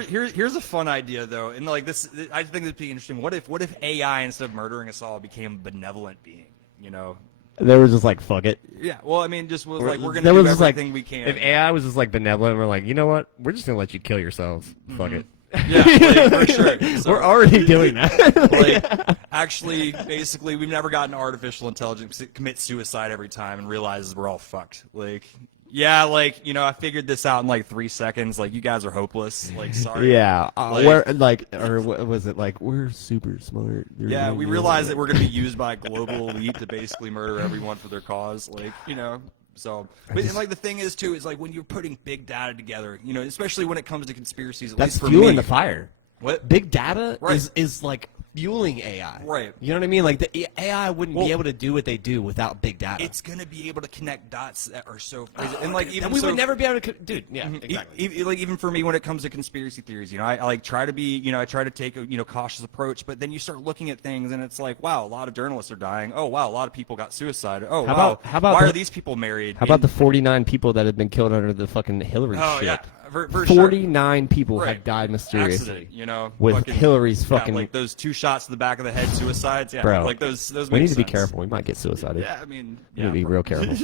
Like, Here's a fun idea though, and like this, I think it'd be interesting. What if AI instead of murdering us all became a benevolent being? You know? they were just like, fuck it. Yeah. Well, I mean, just was like we're gonna There do was just like, everything we can. if AI was just like benevolent, we're like, you know what? We're just gonna let you kill yourselves. Fuck it. Yeah, like, for sure. So, We're already doing that. like, actually, basically, we've never gotten artificial intelligence commit suicide every time and realizes we're all fucked. Like, yeah, like, you know, I figured this out in like 3 seconds. Like, you guys are hopeless. Like, sorry. Yeah, Like- we're like, or what was it like? We're super smart. Yeah, we realize that we're going to be used by a global elite to basically murder everyone for their cause. Like, you know, so. But and like the thing is too is like when you're putting big data together, you know, especially when it comes to conspiracies. At That's least for fueling me, the fire. What? Big data Right. is like fueling AI. Right. You know what I mean? Like the AI wouldn't Well, be able to do what they do without big data. It's going to be able to connect dots that are so crazy. And like even and we so, would never be able to, dude. Yeah, exactly. Like even for me when it comes to conspiracy theories, you know, I like try to be, you know, I try to take a, you know, cautious approach, but then you start looking at things and it's like, wow, a lot of journalists are dying. Oh wow, a lot of people got suicide. Oh wow, how about why the- are these people married? How about the 49 people that have been killed under the fucking Hillary Oh shit? yeah, for sure. 49 people Right. have died mysteriously. Accident, you know, with Hillary's yeah, fucking. like those 2 shots to the back of the head suicides. Yeah, Bro, like those. we make need to be sense. careful. We might get suicided. Yeah, I mean, We need to be real careful.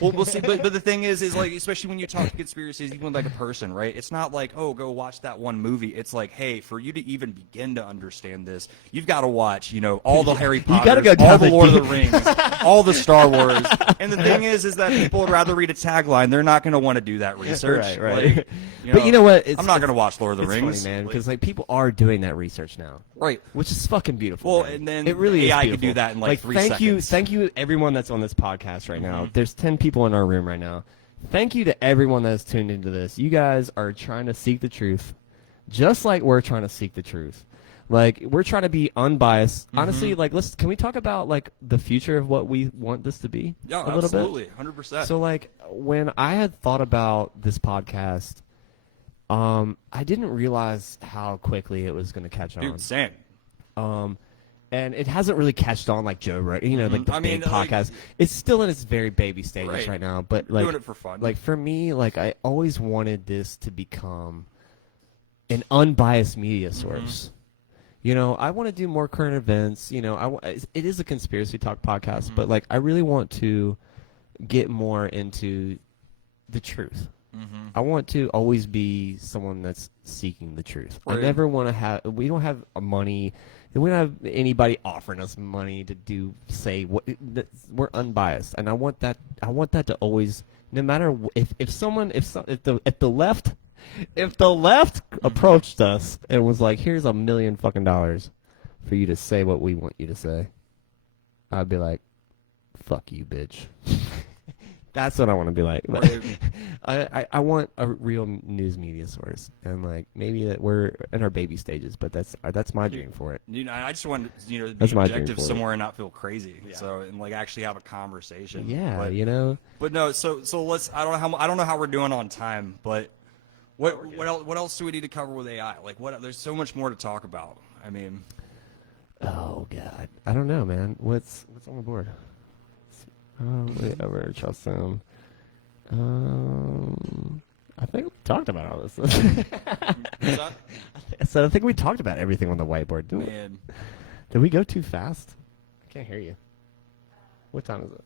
Well, we'll see. But the thing is like, especially when you talk to conspiracies, even with like a person, right? It's not like, oh, go watch that one movie. It's like, hey, for you to even begin to understand this, you've got to watch, you know, all the Harry Potter, gotta go down all the the Lord of the deep- Rings, all the Star Wars. And the thing is that people would rather read a tagline. They're not going to want to do that research. Right. Like, But you know what? I'm not going to watch Lord of the It's Rings. funny, man, Like, because like people are doing that research now. right. Which is fucking beautiful. Well, man. and then it really AI is could beautiful. do that in, like, 3 thank you, seconds. thank you, everyone that's on this podcast right now. Mhm. There's 10 people in our room right now. Thank you to everyone that's tuned into this. You guys are trying to seek the truth, just like we're trying to seek the truth. Like we're trying to be unbiased. Honestly, like can we talk about like the future of what we want this to be? Yeah, a little absolutely, bit. 100%. So like when I had thought about this podcast, I didn't realize how quickly it was going to catch on. Dude, same. And it hasn't really catched on like Joe Rogan, you know, like the I mean, big like- podcast. It's still in its very baby stages right now, but like doing it for fun. Like for me, like I always wanted this to become an unbiased media source. You know, I want to do more current events. You know, it is a conspiracy talk podcast, but like I really want to get more into the truth. I want to always be someone that's seeking the truth. I Right. never want to have. We don't have money. We don't have anybody offering us money to say what. We're unbiased, and I want that. I want that to always, no matter if someone if the left approached us and was like, "Here's $1 million fucking dollars for you to say what we want you to say," I'd be like, "Fuck you, bitch." That's what I want to be like. I want a real news media source, and like maybe that we're in our baby stages, but that's my dream for it. You know, I just want to, you know, That's be my dream objective for it. somewhere and not feel crazy. So and like actually have a conversation. Yeah, But, you know. but no, so let's. I don't know how we're doing on time, but what else do we need to cover with AI? Like what? There's so much more to talk about. I mean, Oh God, I don't know, man. What's on the board? Wait, over trust them. I think we talked about all this. what's that? So I think we talked about everything on the whiteboard, didn't we? Man, Did we go too fast? I can't hear you. What time is it?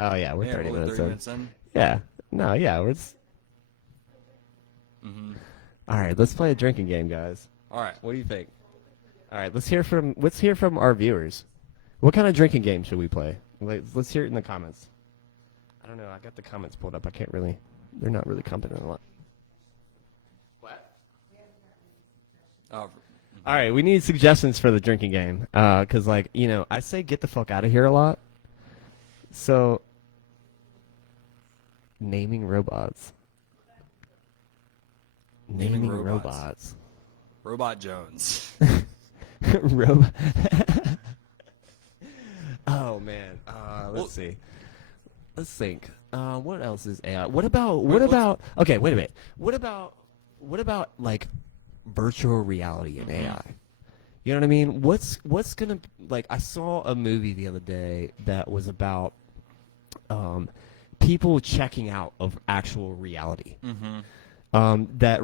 Oh yeah, we're yeah, 30 we're minutes 30 in. minutes in. Yeah. No, yeah, we're just... All right, let's play a drinking game, guys. All right. What do you think? All right, let's hear from our viewers. What kind of drinking game should we play? Let's hear it in the comments. I don't know. I got the comments pulled up. I can't really. They're not really commenting a lot. What? Oh, All right, we need suggestions for the drinking game. Cause like I say get the fuck out of here a lot. So, naming robots. Naming robots. Robot Jones. Robot. Oh man. Let's see. Let's think. What else is AI? What about? Okay, wait a minute. What about like virtual reality in AI? You know what I mean? What's gonna like? I saw a movie the other day that was about people checking out of actual reality. That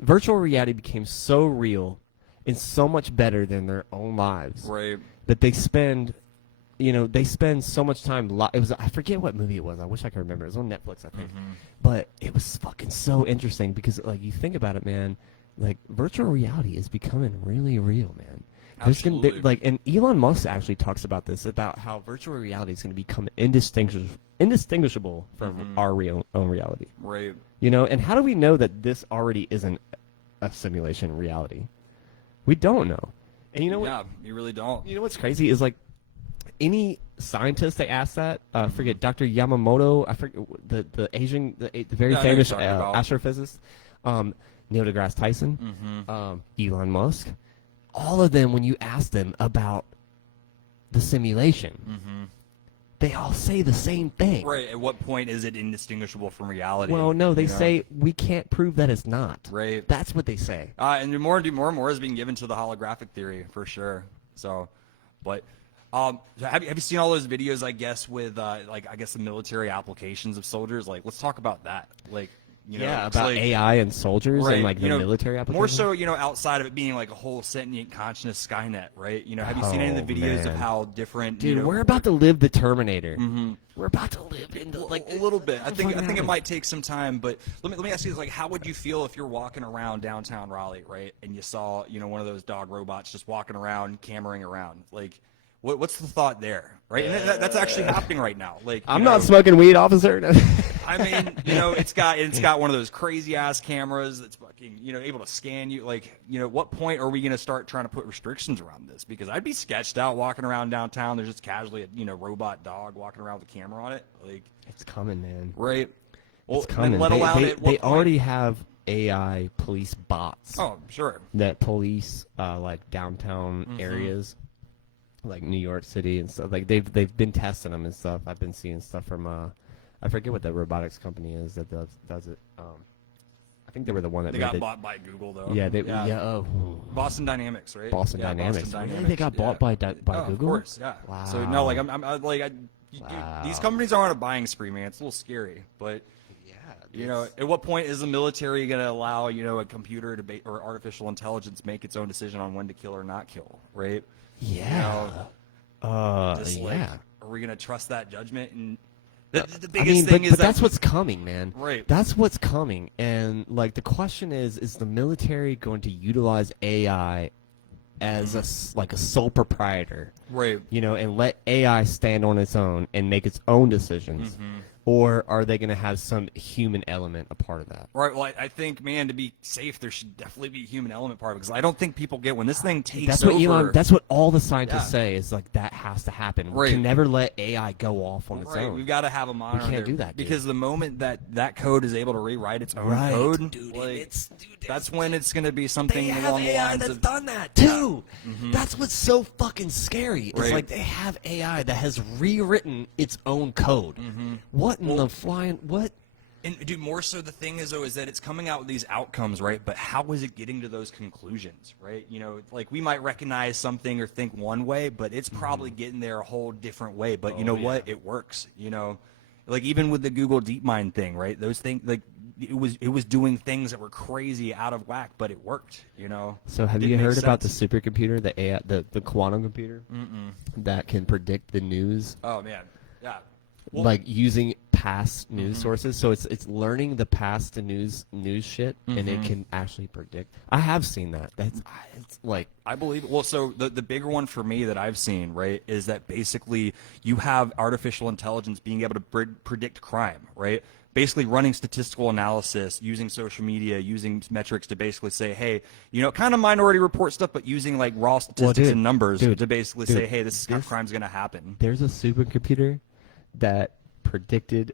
virtual reality became so real and so much better than their own lives. Right. That they spend so much time. I forget what movie it was. I wish I could remember. It was on Netflix, I think. But it was fucking so interesting because, like, you think about it, man. Like, virtual reality is becoming really real, man. Absolutely. And Elon Musk actually talks about this, about how virtual reality is going to become indistinguishable from our own reality. Right. And how do we know that this already isn't a simulation reality? We don't know. And you know what? Yeah, you really don't. You know what's crazy is like any scientist they ask that. Forget Dr. Yamamoto. I forget the Asian, the very Yeah, I know famous you're talking about. astrophysicist. Neil deGrasse Tyson. Elon Musk. All of them, when you ask them about the simulation, they all say the same thing. Right. At what point is it indistinguishable from reality? Well, no, they you know? say we can't prove that it's not. Right. That's what they say. And more and more is being given to the holographic theory for sure. So, but have you seen all those videos? I guess with the military applications of soldiers. Like, let's talk about that. Like, About like, AI and soldiers right, and like the military applications. More so, outside of it being like a whole sentient conscious Skynet, right? Have you seen any of the videos of man. how different? Dude, we're about to live the Terminator. Mm-hmm. We're about to live in Like a little bit. I think it might take some time, but let me ask you this: like, how would you feel if you're walking around downtown Raleigh, right, and you saw one of those dog robots just walking around, cameraing around? Like, what's the thought there, right? And that's actually happening right now. Like, I'm not smoking weed, officer. I mean, it's got one of those crazy ass cameras that's fucking, able to scan you. Like, at what point are we gonna start trying to put restrictions around this? Because I'd be sketched out walking around downtown. There's just casually a robot dog walking around with a camera on it. Like, It's coming, man. right? Well, It's coming. let alone at what They point- already have AI police bots Oh, sure. that police like downtown areas, like New York City and stuff. Like they've been testing them and stuff. I've been seeing stuff from I forget what the robotics company is that does it. I think they were the one that They made got it. bought by Google though. Boston Boston Dynamics, right? Dynamics. Boston Really? They got bought by Google? Of course, yeah. Wow. So no, like these companies are on a buying spree, man. It's a little scary, but at what point is the military going to allow a computer to or artificial intelligence make its own decision on when to kill or not kill, right? Yeah. Just like, yeah. are we going to trust that judgment? And the biggest I mean, thing but is that's what's coming, man. Right. That's what's coming, and like the question is the military going to utilize AI as a sole proprietor, right. and let AI stand on its own and make its own decisions, or are they going to have some human element a part of that? Right. Well, I think, man, to be safe, there should definitely be a human element part because I don't think people get when this thing takes That's what over. That's what all the scientists Yeah. say is like that has to happen. Right. We can never let AI go off on its Right, own. we've got to have a monitor. can't do that, dude. because the moment that code is able to rewrite its own Right, code, dude, like, that's when it's going to be something They have along the AI lines that's of done that too. That's what's so fucking scary. It's Right. like they have AI that has rewritten its own code. What in the flying what? And dude, more so the thing is though is that it's coming out with these outcomes, right? But how is it getting to those conclusions, right? Like we might recognize something or think one way, but it's probably getting there a whole different way. But you know what? It works. Like even with the Google DeepMind thing, right? Those things, like it was doing things that were crazy out of whack, but it worked. So have It you makes heard about the sense. supercomputer, the AI, the quantum computer that can predict the news? Oh man, yeah. like using past news sources. So it's learning the past news shit, and it can actually predict. I have seen that. It's like I believe. Well, so the bigger one for me that I've seen, right, is that basically you have artificial intelligence being able to predict crime, right? Basically running statistical analysis, using social media, using metrics to basically say, hey, kind of Minority Report stuff, but using like raw statistics and numbers to basically say, hey, this is how crime's going to happen. There's a supercomputer that predicted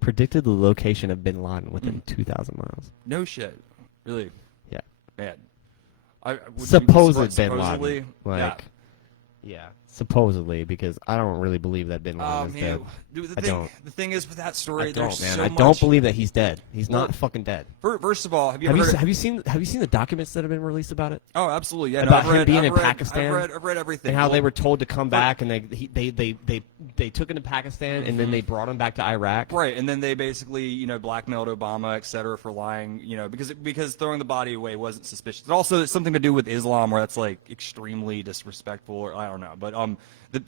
the location of Bin Laden within 2,000 miles. No shit, really? Yeah. Man, Supposed Bin supposedly, Laden, like, yeah, supposedly, because I don't really believe that Bin Laden is dead. Dude, I don't. The thing is with that story, I don't, there's man. so I much. don't believe that he's dead. He's not fucking dead. First of all, have you seen the documents that have been released about it? Oh, absolutely. Yeah, About no, him being in Pakistan? I've read everything. And how they were told to come back, and they took him to Pakistan, and then they brought him back to Iraq. Right, and then they basically, blackmailed Obama, et cetera, for lying, because throwing the body away wasn't suspicious. It also has something to do with Islam, where that's like extremely disrespectful, or I don't know. But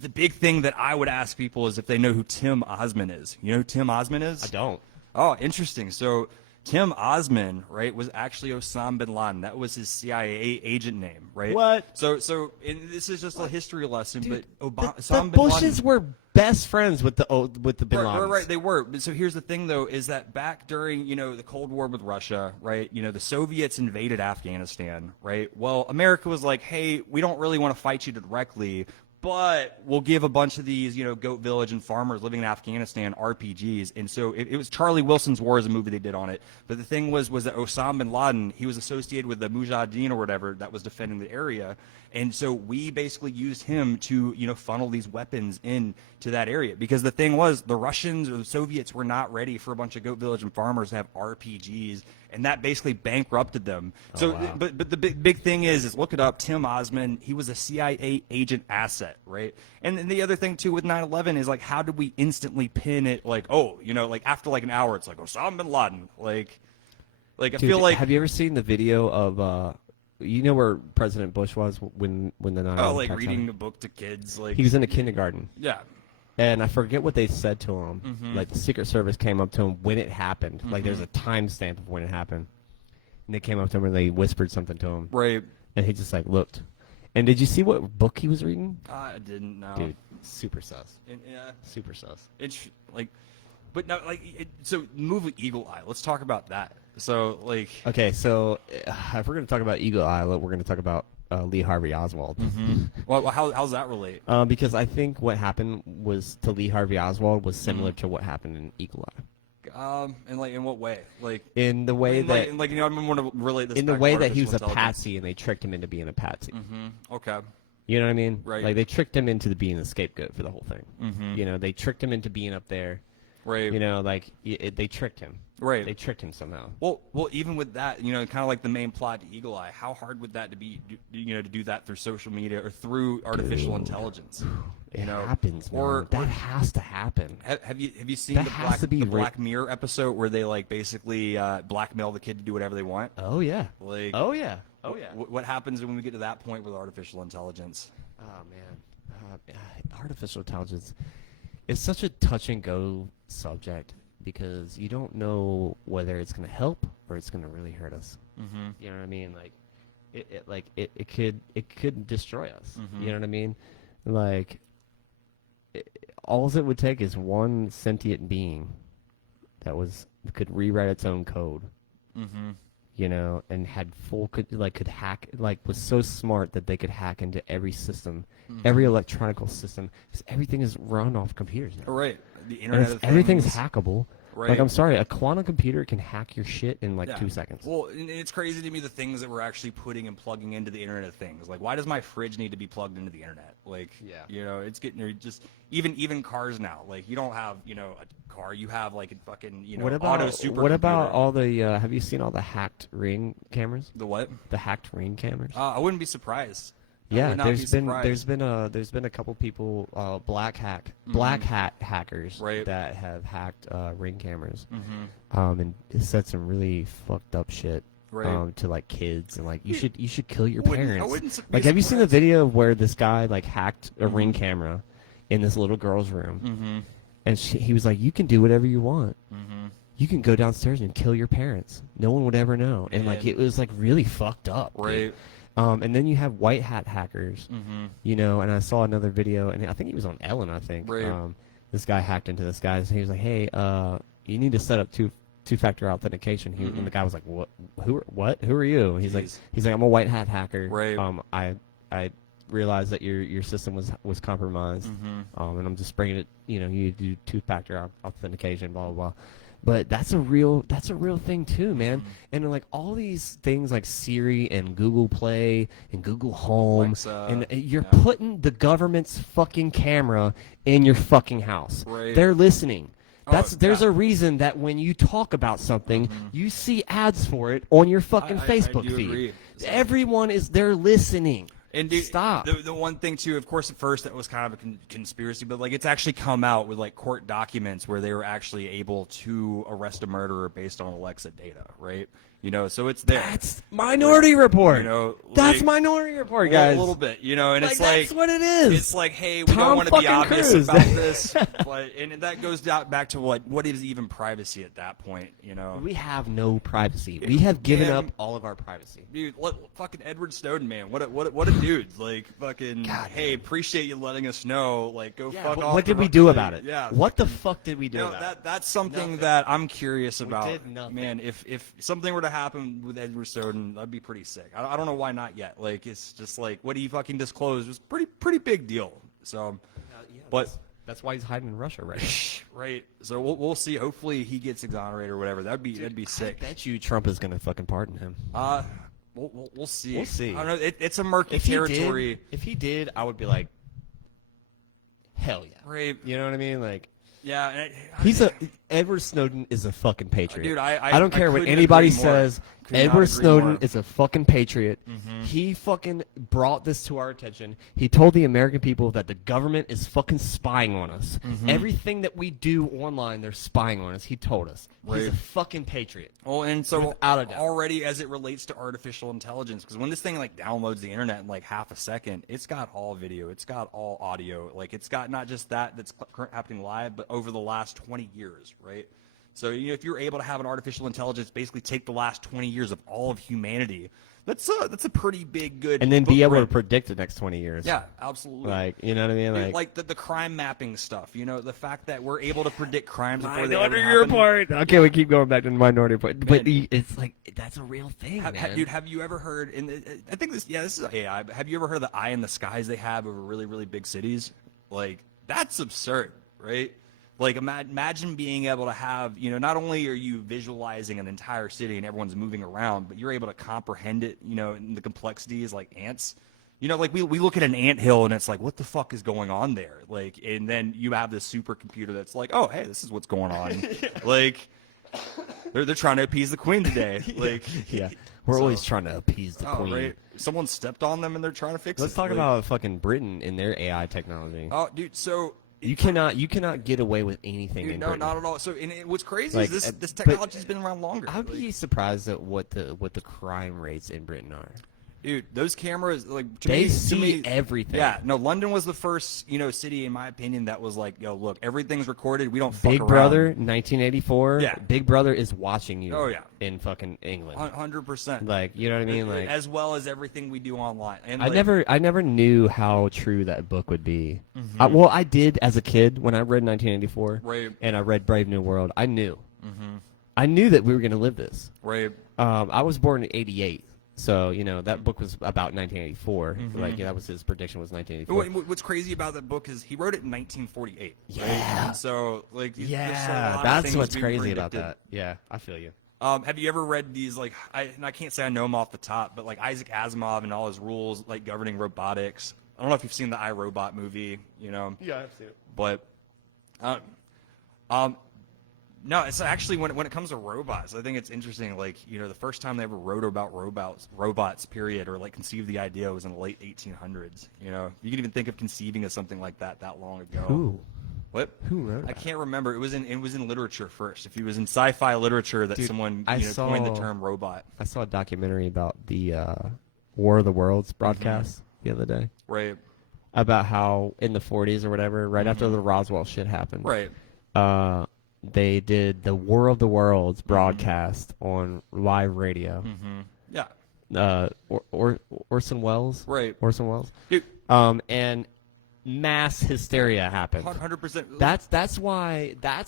the big thing that I would ask people is if they know who Tim Osman is. You know who Tim Osman is? I don't. Oh, interesting. So Tim Osman, right, was actually Osama bin Laden. That was his CIA agent name, right? What? So and this is just a history lesson, Dude, but the Osama bin Bushes Laden, were best friends with the Bin Ladens. Right, they were. So here's the thing, though, is that back during, the Cold War with Russia, right, the Soviets invaded Afghanistan, right? Well, America was like, hey, we don't really want to fight you directly, but we'll give a bunch of these, Goat Village and farmers living in Afghanistan RPGs. And so it was Charlie Wilson's War is a movie they did on it. But the thing was that Osama bin Laden, he was associated with the Mujahideen or whatever that was defending the area. And so we basically used him to, funnel these weapons into that area. Because the thing was, the Russians or the Soviets were not ready for a bunch of Goat Village and farmers to have RPGs. And that basically bankrupted them. So, wow. but the big thing is look it up. Tim Osman, he was a CIA agent asset, right? And the other thing too with 9/11 is like, how did we instantly pin it? Like, oh, like after like an hour, it's like Osama bin Laden. Like I Dude, feel like. Have you ever seen the video of where President Bush was when the 9/11 Oh, like attacks reading happened? the book to kids, like He was in a kindergarten. yeah. And I forget what they said to him. Like the Secret Service came up to him when it happened. Like there's a timestamp of when it happened. And they came up to him and they whispered something to him. Right. And he just like looked. And did you see what book he was reading? I didn't know. Dude, super sus. Yeah. Super sus. It's like, but no, like, so the movie Eagle Eye. Let's talk about that. So like. Okay, so if we're going to talk about Eagle Eye, we're going to talk about Lee Harvey Oswald. Well, how's that relate? Because I think what happened to Lee Harvey Oswald was similar to what happened in Eagle Eye. And like in what way? Like in the way that like I want to relate this in the back way to that he was a artificial intelligence. patsy and they tricked him into being a patsy. Okay. You know what I mean? Right. Like they tricked him into being the scapegoat for the whole thing. They tricked him into being up there. Right. They tricked him. Right. They tricked him somehow. Well, even with that, kind of like the main plot to Eagle Eye, how hard would that to do that through social media or through artificial intelligence? It happens, man. That has to happen. Have you seen That the has to be Black Mirror episode where they like basically blackmail the kid to do whatever they want? Oh yeah. Like. Oh yeah. Oh yeah. What happens when we get to that point with artificial intelligence? Oh man, artificial intelligence is such a touch and go subject because you don't know whether it's going to help or it's going to really hurt us. You know what I mean? Like it could destroy us. You know what I mean? Like all it would take is one sentient being that could rewrite its own code. And had could hack, was so smart that they could hack into every system, every electronical system, because everything is run off computers now. Right. The And Internet of Things. everything's hackable. Right. Like, I'm sorry, a quantum computer can hack your shit in 2 seconds. Well, and it's crazy to me the things that we're actually putting and plugging into the Internet of Things. Like, why does my fridge need to be plugged into the Internet? Like, it's getting just even cars now. Like, you don't have a car, you have like a fucking auto supercomputer. What about all the? Have you seen all the hacked Ring cameras? The what? The hacked Ring cameras. I wouldn't be surprised. Yeah, there's been a couple people, black hat hackers Right. that have hacked Ring cameras, and it said some really fucked up shit Right. to kids and you should kill your I parents. wouldn't be Have you seen the surprised. video of where this guy hacked a Ring camera, in this little girl's room, Mm-hmm. and he was like, "You can do whatever you want. Mm-hmm. You can go downstairs and kill your parents. No one would ever know." And like Man. it was like really fucked up. dude. Right. And then you have white hat hackers, Mm-hmm. you know. And I saw another video, and I think he was on Ellen. I think. Right. This guy hacked into this guy, and he was like, "Hey, you need to set up two-factor authentication." And the guy was like, "What? Who are you?" And he's like, Jeez. "I'm a white hat hacker. Right. I realized that your system was compromised, Mm-hmm. and I'm just bringing it. You know, you do two-factor authentication, blah blah blah." But that's a real thing too, man. And like all these things like Siri and Google Play and Google Home, Alexa, and you're yeah. putting the government's fucking camera in your fucking house. Right. They're listening. There's yeah. a reason that when you talk about something, you see ads for it on your fucking I Facebook do feed. agree. So- Everyone is there listening. And dude, Stop. The one thing too, of course, at first that was kind of a conspiracy, but like it's actually come out with like court documents where they were actually able to arrest a murderer based on Alexa data, right? You know, so it's there. That's Minority Report. You know, That's like, Minority Report, a guys. little bit, you know, and Like, it's like that's what it is. It's like, hey, we Tom don't want to be fucking obvious Cruise. about this, but and that goes back to what is even privacy at that point, you know? We have no privacy. We have given Man. up all of our privacy. Dude, fucking Edward Snowden, man, what a dude! Like, fucking, God, hey, man. appreciate you letting us know. Like, go Yeah, fuck what, off. what did we Like, do about it? Yeah. What the fuck did we do You know, about it? that's something Nothing. that I'm curious about. did nothing. Man, if something were to happen with Edward Snowden, that'd be pretty sick. I don't know why not yet. Like, it's just like what he fucking disclosed was pretty big deal. So, but That's why he's hiding in Russia right now. right. So we'll see. Hopefully he gets exonerated or whatever. That'd be sick. I bet you Trump is gonna fucking pardon him. We'll see. We'll see. I don't know. It's a murky If territory. if he did, I would be like, hell yeah. Right. You know what I mean? Like, Yeah. Edward Snowden is a fucking patriot. Dude, I don't care what couldn't anybody agree more. says. Could not Edward agree Snowden more. is a fucking patriot. He fucking brought this to our attention. He told the American people that the government is fucking spying on us. Everything that we do online, they're spying on us. He told us. He's a Right. fucking patriot. Well, and so Without a doubt. already as it relates to artificial intelligence, because when this thing like downloads the internet in like half a second, it's got all video, it's got all audio, like it's got not just that's happening live, but over the last 20 years, right? So you know, if you're able to have an artificial intelligence basically take the last 20 years of all of humanity, that's a pretty big good. And then be able to footprint. predict the next 20 years. Yeah, absolutely. Like, you know what I mean? Dude, Like, like the crime mapping stuff, you know, the fact that we're able to predict crimes before they ever happen. Report. Okay, we keep going back to the Minority Report. But Man. it's like, that's a real thing, man. Dude, have you ever heard? I think this is AI. But have you ever heard of the eye in the skies they have over really, really big cities? Like that's absurd, right? Like imagine being able to have, you know, not only are you visualizing an entire city and everyone's moving around, but you're able to comprehend it, you know, and the complexities like ants. You know, like we look at an anthill and it's like, what the fuck is going on there? Like, and then you have this supercomputer that's like, oh, hey, this is what's going on. Like, they're trying to appease the queen today. Like, Yeah. We're So- always trying to appease the oh, queen. right. Someone stepped on them and they're trying to fix Let's it. talk Like, about fucking Britain and their AI technology. Oh, dude. So You cannot get away with anything dude, in no, Britain. not at all. So, what's crazy Like, is this but technology's been around longer. I'd be surprised at what the crime rates in Britain are. Dude, those cameras, like, to They me, see everything. Yeah, no, London was the first, you know, city, in my opinion, that was like, yo, look, everything's recorded. We don't fuck Big around. Brother, 1984. Yeah. Big Brother is watching you. Oh, yeah. In fucking England. 100%. Like, you know what I mean? Like, as well as everything we do online. And I like, never knew how true that book would be. Mm-hmm. Well, I did as a kid when I read 1984, Right. and I read Brave New World. I knew. I knew that we were going to live this. right. I was born in '88, so you know that book was about 1984. Mm-hmm. Like that was his prediction was 1984. What's crazy about that book is he wrote it in 1948. Right? Yeah. And so, like, there's a lot Yeah, of that's things what's being crazy about predicted. that. Yeah, I feel you. Have you ever read these, like, and I can't say I know them off the top, but like Isaac Asimov and all his rules, like governing robotics. I don't know if you've seen the iRobot movie, you know, Yeah, I've seen it. but, no, it's actually when it comes to robots, I think it's interesting. Like, you know, the first time they ever wrote about robots, period, or like conceived the idea was in the late 1800s. You know, you can even think of conceiving of something like that long ago. Who? What? Who wrote I that? can't remember. It was in literature first. If it was in sci-fi literature that Dude, someone I coined the saw- term robot. I saw a documentary about the War of the Worlds broadcast the other day. Right. about how in the 40s or whatever, right after the Roswell shit happened, Right. uh, they did the War of the Worlds broadcast on live radio. Yeah. Orson Welles, Right. Orson Welles, Dude, and mass hysteria happened. 100%. That's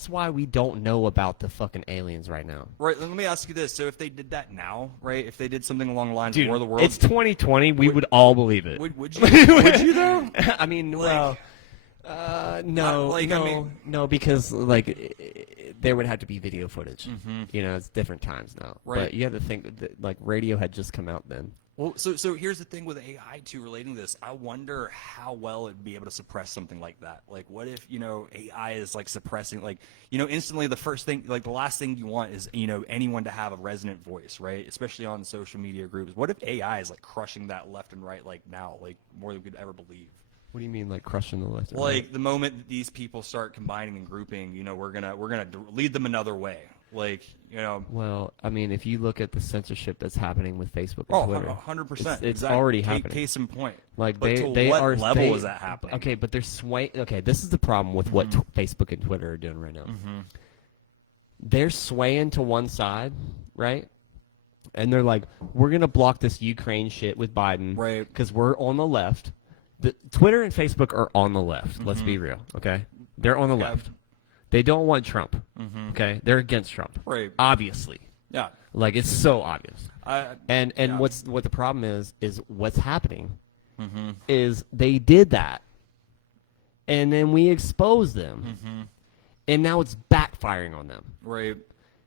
why we don't know about the fucking aliens right now. Right. Let me ask you this. So if they did that now, right? If they did something along the lines of War of the Worlds, it's 2020. We would all believe it. would you? Would you though? I mean, Like- no, like, I no, mean- no, because there would have to be video footage. You know, it's different times now. Right. But you have to think that like radio had just come out then. Well, so here's the thing with AI too, relating to this. I wonder how well it'd be able to suppress something like that. Like, what if AI is like suppressing, like instantly the first thing, like the last thing you want is anyone to have a resonant voice, right? Especially on social media groups. What if AI is like crushing that left and right, like now, like more than we could ever believe? What do you mean, like crushing the left? and right? Like the moment that these people start combining and grouping, we're gonna lead them another way. Like Well, I mean, if you look at the censorship that's happening with Facebook and Oh, Twitter, 100%. it's Exactly. already happening. Case in point. Like But they, to they what are level they- is that happening? Okay, but they're swaying. Okay, this is the problem with what Facebook and Twitter are doing right now. They're swaying to one side, right? And they're like, we're gonna block this Ukraine shit with Biden, Right. Because we're on the left. The Twitter and Facebook are on the left. Let's be real, okay? They're on the left. They don't want Trump. Okay, they're against Trump. Right. Obviously, Yeah. like it's so obvious. And yeah. what the problem is what's happening is they did that, and then we exposed them, and now it's backfiring on them. Right.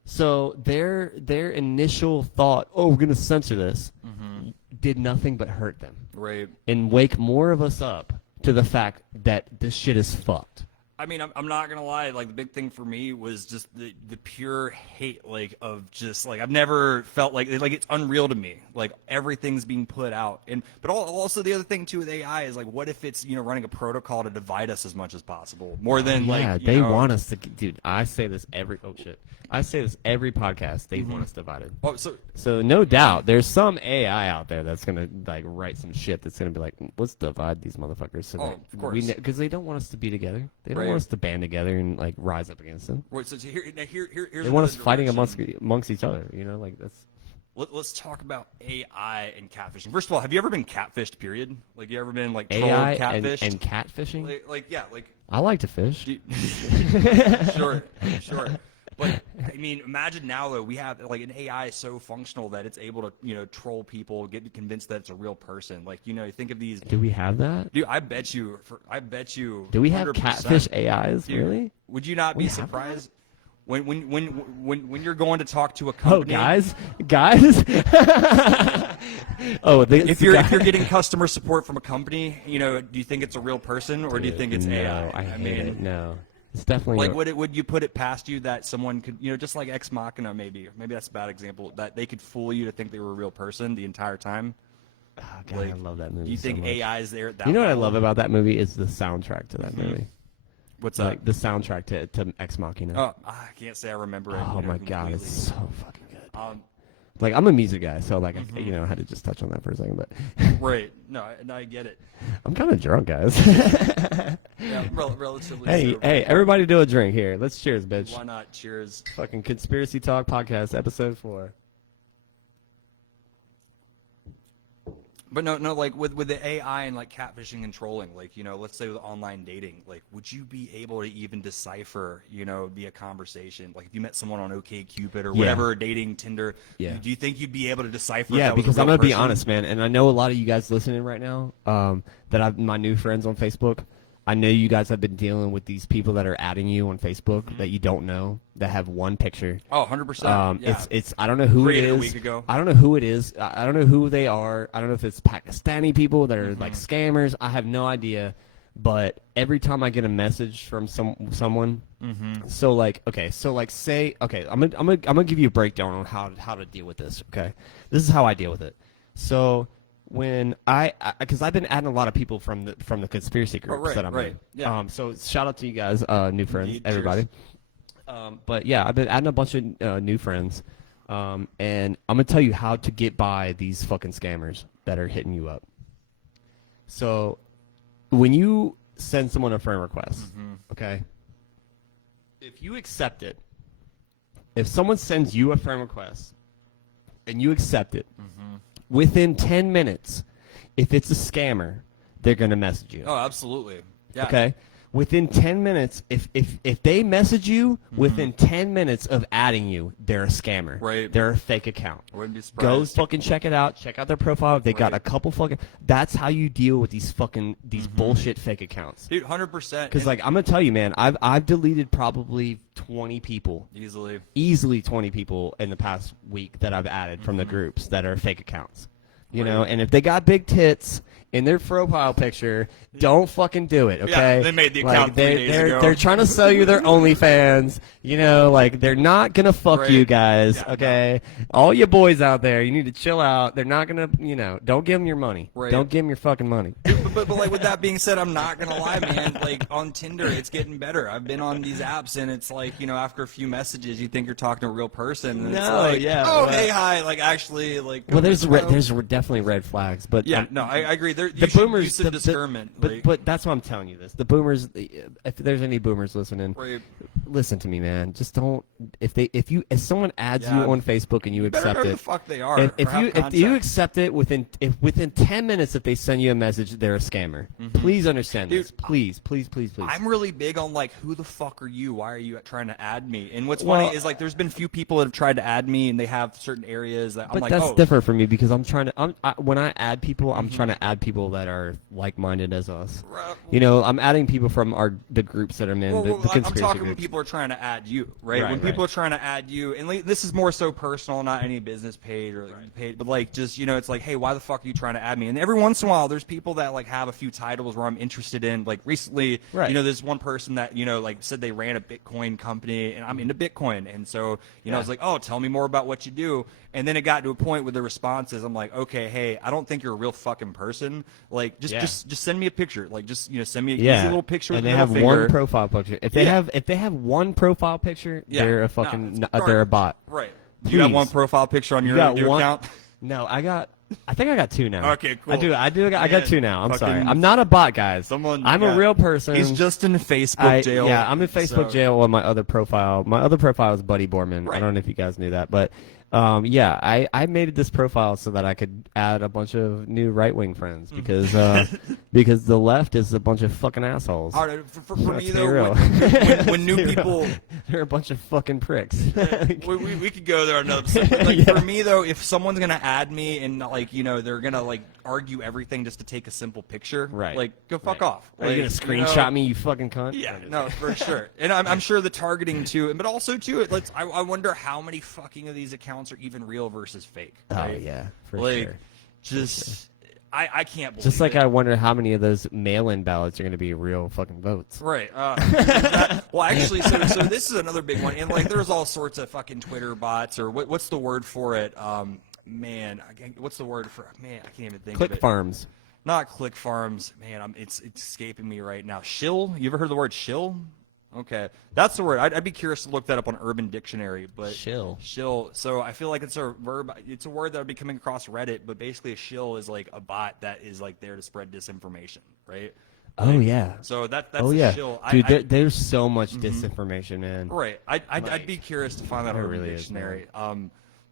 So their initial thought, oh, we're gonna censor this, did nothing but hurt them Right. and wake more of us up to the fact that this shit is fucked. I mean, I'm not gonna lie. Like the big thing for me was just the pure hate, like of just like I've never felt like it's unreal to me. Like everything's being put out, but also the other thing too with AI is like, what if it's running a protocol to divide us as much as possible, more than Yeah, like they want us to, dude. I say this every every podcast. They want us divided. Oh, So no doubt, there's some AI out there that's gonna like write some shit that's gonna be like, let's divide these motherfuckers. So Oh, of course. because they don't want us to be together. They don't Right. want us to band together and like rise up against them. wait, so here's They want us another fighting direction. amongst each other. Like that's. Let's talk about AI and catfishing. First of all, have you ever been catfished? Period. Like you ever been like trolled, AI and catfished? catfishing. Like I like to fish. sure. But I mean, imagine now though we have like an AI so functional that it's able to troll people, get convinced that it's a real person. Like think of these. Do we have that? Dude, I bet you. Do we have 100%. catfish AIs? Dude, Really? Would you not We be have surprised when you're going to talk to a Oh, company? guys. If you're getting customer support from a company, do you think it's a real person or do you think it's no, AI? I hate it. No, it's definitely Like, would you put it past you that someone could, just like Ex Machina, maybe that's a bad example, that they could fool you to think they were a real person the entire time? Oh, God, I love that movie. Do you think so much. AI is there? At that You know what I level? love about that movie is the soundtrack to that movie. What's that? Like the soundtrack to Ex Machina. Oh, I can't say I remember it. Oh my God, completely. it's so fucking good. Um, Like I'm a music guy, so like I had to just touch on that for a second, but right. No, I get it. I'm kind of drunk, guys. Yeah, relatively. hey, sober. hey, everybody, do a drink here. Let's cheers, bitch. Why not? Cheers. Fucking Conspiracy Talk Podcast, episode 4. But no, like with the AI and like catfishing and trolling, like let's say with online dating, like would you be able to even decipher, via conversation, like if you met someone on OkCupid or whatever, dating Tinder, Yeah. do you think you'd be able to decipher? if Yeah, that was a because I'm real gonna be person? honest, man, and I know a lot of you guys listening right now, that I've my new friends on Facebook. I know you guys have been dealing with these people that are adding you on Facebook that you don't know that have one picture. Oh, 100%. Yeah. It's I don't know who Created it a is. week ago. I don't know who it is. I don't know who they are. I don't know if it's Pakistani people that are like scammers. I have no idea. But every time I get a message from someone, so like say I'm gonna give you a breakdown on how to deal with this. Okay, this is how I deal with it. So when because I've been adding a lot of people from the conspiracy groups that I'm in. Yeah. So shout out to you guys, new friends, Indeed. everybody. But yeah, I've been adding a bunch of new friends, and I'm gonna tell you how to get by these fucking scammers that are hitting you up. So when you send someone a friend request, okay, if you accept it, if someone sends you a friend request and you accept it, within 10 minutes, if it's a scammer, they're going to message you. Oh, absolutely. Yeah. Okay? Within 10 minutes, if they message you within 10 minutes of adding you, they're a scammer. Right. They're a fake account. I wouldn't be Go surprised. fucking check it out. Check out their profile. They got Right. a couple fucking. That's how you deal with these bullshit fake accounts. Dude, 100%. Because like I'm gonna tell you, man, I've deleted probably 20 people, Easily. 20 people in the past week that I've added from the groups that are fake accounts. You Right. know, and if they got big tits in their profile picture, don't fucking do it, okay? they made the Like, account 3 days ago. They're trying to sell you their OnlyFans. You know, like they're not gonna fuck Right. you guys, Yeah, okay? All you boys out there, you need to chill out. They're not gonna, you know, don't give them your money. Right. Don't give them your fucking money. But like with that being said, I'm not gonna lie, man. Like on Tinder, it's getting better. I've been on these apps, and it's like, you know, after a few messages, you think you're talking to a real person. And it's No, like, yeah, oh, but- hey, hi. Like actually, like. Well, there's hello. definitely red flags, but Yeah, no, I agree. There, the you should boomers, use some discernment. but like, but that's why I'm telling you this. The boomers, if there's any boomers listening, right. listen to me, man. Just don't. If someone adds Yeah. you on Facebook and you Better accept know who it, the fuck they are. if or have you contact. accept it within 10 minutes, if they send you a message, they're a scammer. Please understand this. Dude, Please. I'm really big on like, who the fuck are you? Why are you trying to add me? And what's Well- funny is like, there's been few people that have tried to add me, and they have certain areas that I'm But like, that's oh, different for me because I'm trying to. When I add people, I'm trying to add people that are like-minded as us. Right. You know, I'm adding people from the groups that I'm in, Well, the I'm conspiracy talking when groups. people are trying to add you, right? Right, When people right. are trying to add you, and like, this is more so personal, not any business page or page, but like just, you know, it's like, hey, why the fuck are you trying to add me? And every once in a while, there's people that like have a few titles where I'm interested in. Like recently, Right. you know, there's one person that, you know, like said they ran a Bitcoin company, and I'm into Bitcoin, and so, you know, I was like, oh, tell me more about what you do. And then it got to a point with the responses, I'm like, okay, hey, I don't think you're a real fucking person. Like, just send me a picture. Like, just, you know, send me a easy little picture. and with they a have middle one finger. profile picture. If they have one profile picture, Yeah. they're a No, fucking it's they're a garbage. bot. Right. You got Please. one profile picture on You your got one account? No, I think I got two now. Okay, cool. I got Man, two now. I'm fucking- sorry. I'm not a bot, guys. I'm a real person. He's just in Facebook jail. Yeah, I'm in Facebook so- jail on my other profile. My other profile is Buddy Borman. I Right. don't know if you guys knew that, but yeah, I made this profile so that I could add a bunch of new right wing friends because because the left is a bunch of fucking assholes. All right, for Let's me be though, real. when new Let's be people, real. They're a bunch of fucking pricks. we could go there another second. Like, Yeah. For me though, if someone's gonna add me and like, you know, they're gonna like argue everything just to take a simple picture, Right. Like, go fuck Right. off. Are you gonna Like, screenshot know, me, you fucking cunt? Yeah, no, for sure. And I'm sure the targeting too, but also too, I wonder how many fucking of these accounts are even real versus fake. Oh Right? yeah, for Like, sure. just I can't believe Just like it. I wonder how many of those mail-in ballots are going to be real fucking votes. Right. Well, actually, so this is another big one, and like, there's all sorts of fucking Twitter bots, or what's the word for it? Man, what's the word for? Man, I can't even think Click of it. farms. Not click farms. Man, it's escaping me right now. Shill. You ever heard the word shill? Okay, that's the word. I'd be curious to look that up on Urban Dictionary. But Shill. Shill. So I feel like it's a verb. It's a word that would be coming across Reddit. But basically, a shill is like a bot that is like there to spread disinformation, right? Oh yeah. So that's Oh a yeah. shill. Dude, there's so much disinformation, man. Right. I'd Like, be curious to find that there on Urban really is, Dictionary.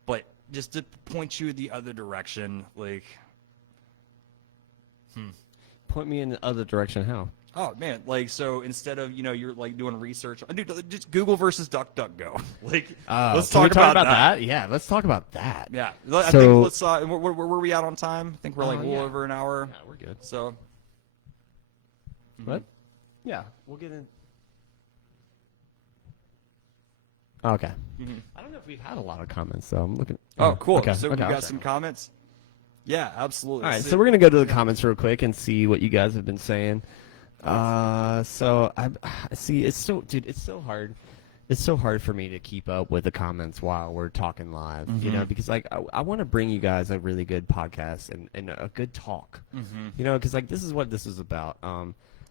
But just to point you the other direction, like, Point me in the other direction. How? oh man, like, so instead of, you know, you're like doing research, dude, just Google versus DuckDuckGo. Like, let's Can we talk about that. Yeah, let's talk about that. Yeah. I So- think let's. Where are we at on time? I think we're like a little yeah. over an hour. Yeah, we're good. So. What? Yeah, we'll get in. Okay. I don't know if we've had a lot of comments, so I'm looking. Oh, cool. Okay. So okay, we I'll got check. some comments. Yeah, absolutely. All right, so we're gonna go to the comments real quick and see what you guys have been saying. So I see. It's so, dude. It's so hard. It's so hard for me to keep up with the comments while we're talking live. You know, because like I want to bring you guys a really good podcast and a good talk. You know, because like this is what this is about.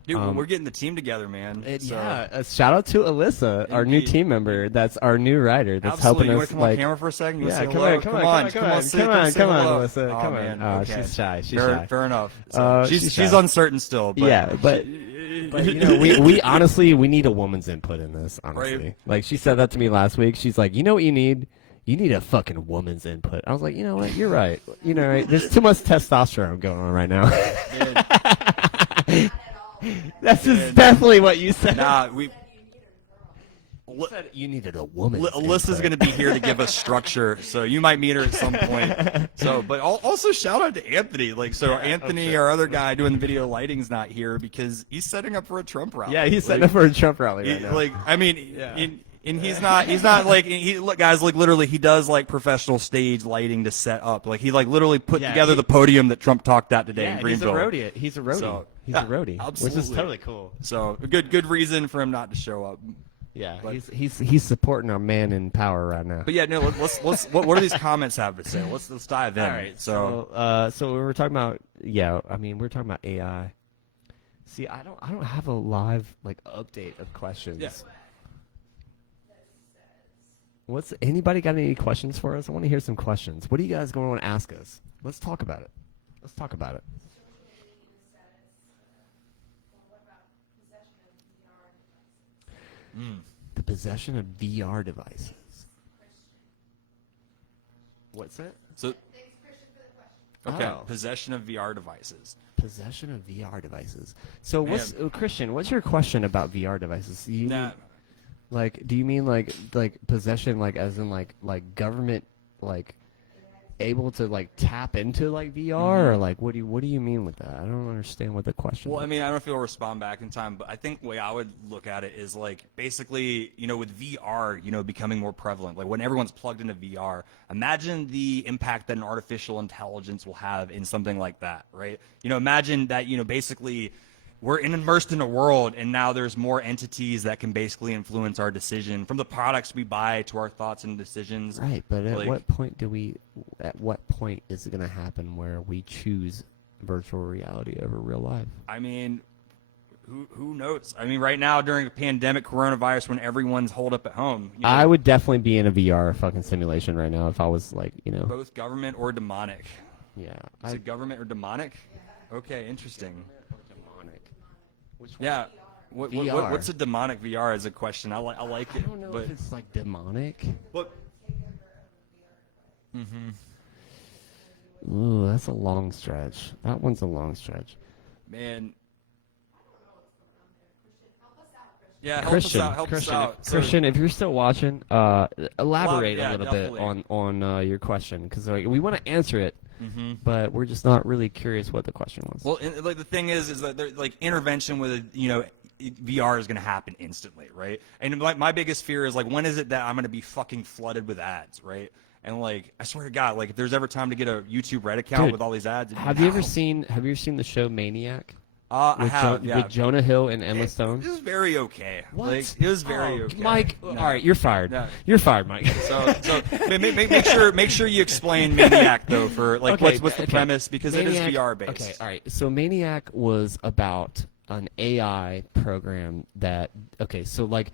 Dude, we're getting the team together, man. So, Yeah, shout out to Alyssa, our new Indeed. team member. That's our new writer. That's absolutely. helping You us. want to come on Like, camera for a second? You wanna yeah, say come hello? on, come on, sit, come on, say hello. Alyssa, Oh, come man. on. Okay. She's shy. She's fair, shy. fair enough. So, she's shy. uncertain still. But Yeah, but you know, we honestly we need a woman's input in this. Honestly, Right. like she said that to me last week. She's like, you know what you need? You need a fucking woman's input. I was like, you know what? You're right. You know, right? There's too much testosterone going on right now. That's just definitely what you said. Nah, You said you needed a woman. Alyssa's going to be here to give us structure, so you might meet her at some point. So, but also shout out to Anthony. Like, so Anthony, our other guy doing the video lighting's not here because he's setting up for a Trump rally. Yeah, he's setting up for a Trump rally right now. Like, I mean, and he's not like look, guys, like literally he does like professional stage lighting to set up. Like he like literally put together the podium that Trump talked at today in Greenville. He's a roadie. So, he's a roadie, absolutely. which is totally cool. So a good reason for him not to show up. Yeah, But- he's supporting our man in power right now. But yeah, no, let's what do these comments have to say? Let's dive in. All right, So so we were talking about I mean we're talking about AI. See, I don't have a live like update of questions. Yeah. What's anybody got any questions for us? I want to hear some questions. What are you guys going to want to ask us? Let's talk about it. Let's talk about it. The possession of VR devices. What's that? so okay, Oh. possession of VR devices. Possession of VR devices. So what's Christian? What's your question about VR devices? You Nah, mean, like, do you mean like possession, like as in like government, like able to like tap into like VR, or like what do you mean with that? I don't understand what the question. well, I is. mean, I don't know if you'll respond back in time, but I think the way I would look at it is like basically, with VR, becoming more prevalent, like when everyone's plugged into VR, imagine the impact that an artificial intelligence will have in something like that, right? Imagine that, basically we're immersed in a world and now there's more entities that can basically influence our decision from the products we buy to our thoughts and decisions. Right, but at like- what point is it going to happen where we choose virtual reality over real life? I mean, who knows? I mean, right now during a pandemic, coronavirus, when everyone's holed up at home, I would definitely be in a VR fucking simulation right now if I was like, both government or demonic. yeah. Is it government or demonic? Okay, interesting. demonic. Which one? Yeah. VR. What's a demonic VR is a question. I like I it. don't know but if it's like demonic. but Ooh, that's a long stretch. That one's a long stretch. man. Yeah, help Christian, us out. Help Christian, us out. if, Christian, if you're still watching, elaborate yeah, a little definitely. bit on your question because we want to answer it, Mm-hmm. but we're just not really curious what the question was. Well, and, like the thing is that there, like intervention with VR is going to happen instantly, right? And my biggest fear is like when is it that I'm going to be fucking flooded with ads, right? And like I swear to God, like if there's ever time to get a YouTube Red account Dude, with all these ads, have you ever seen the show Maniac I have, with Jonah Hill and Emma It Stone? was very okay. What? Like, it was very okay. Mike, No. all right, you're fired. No. You're fired, Mike. So make sure you explain Maniac though for like Okay, what's the okay. premise because it Maniac- is VR based. Okay, all right. So Maniac was about an AI program that so like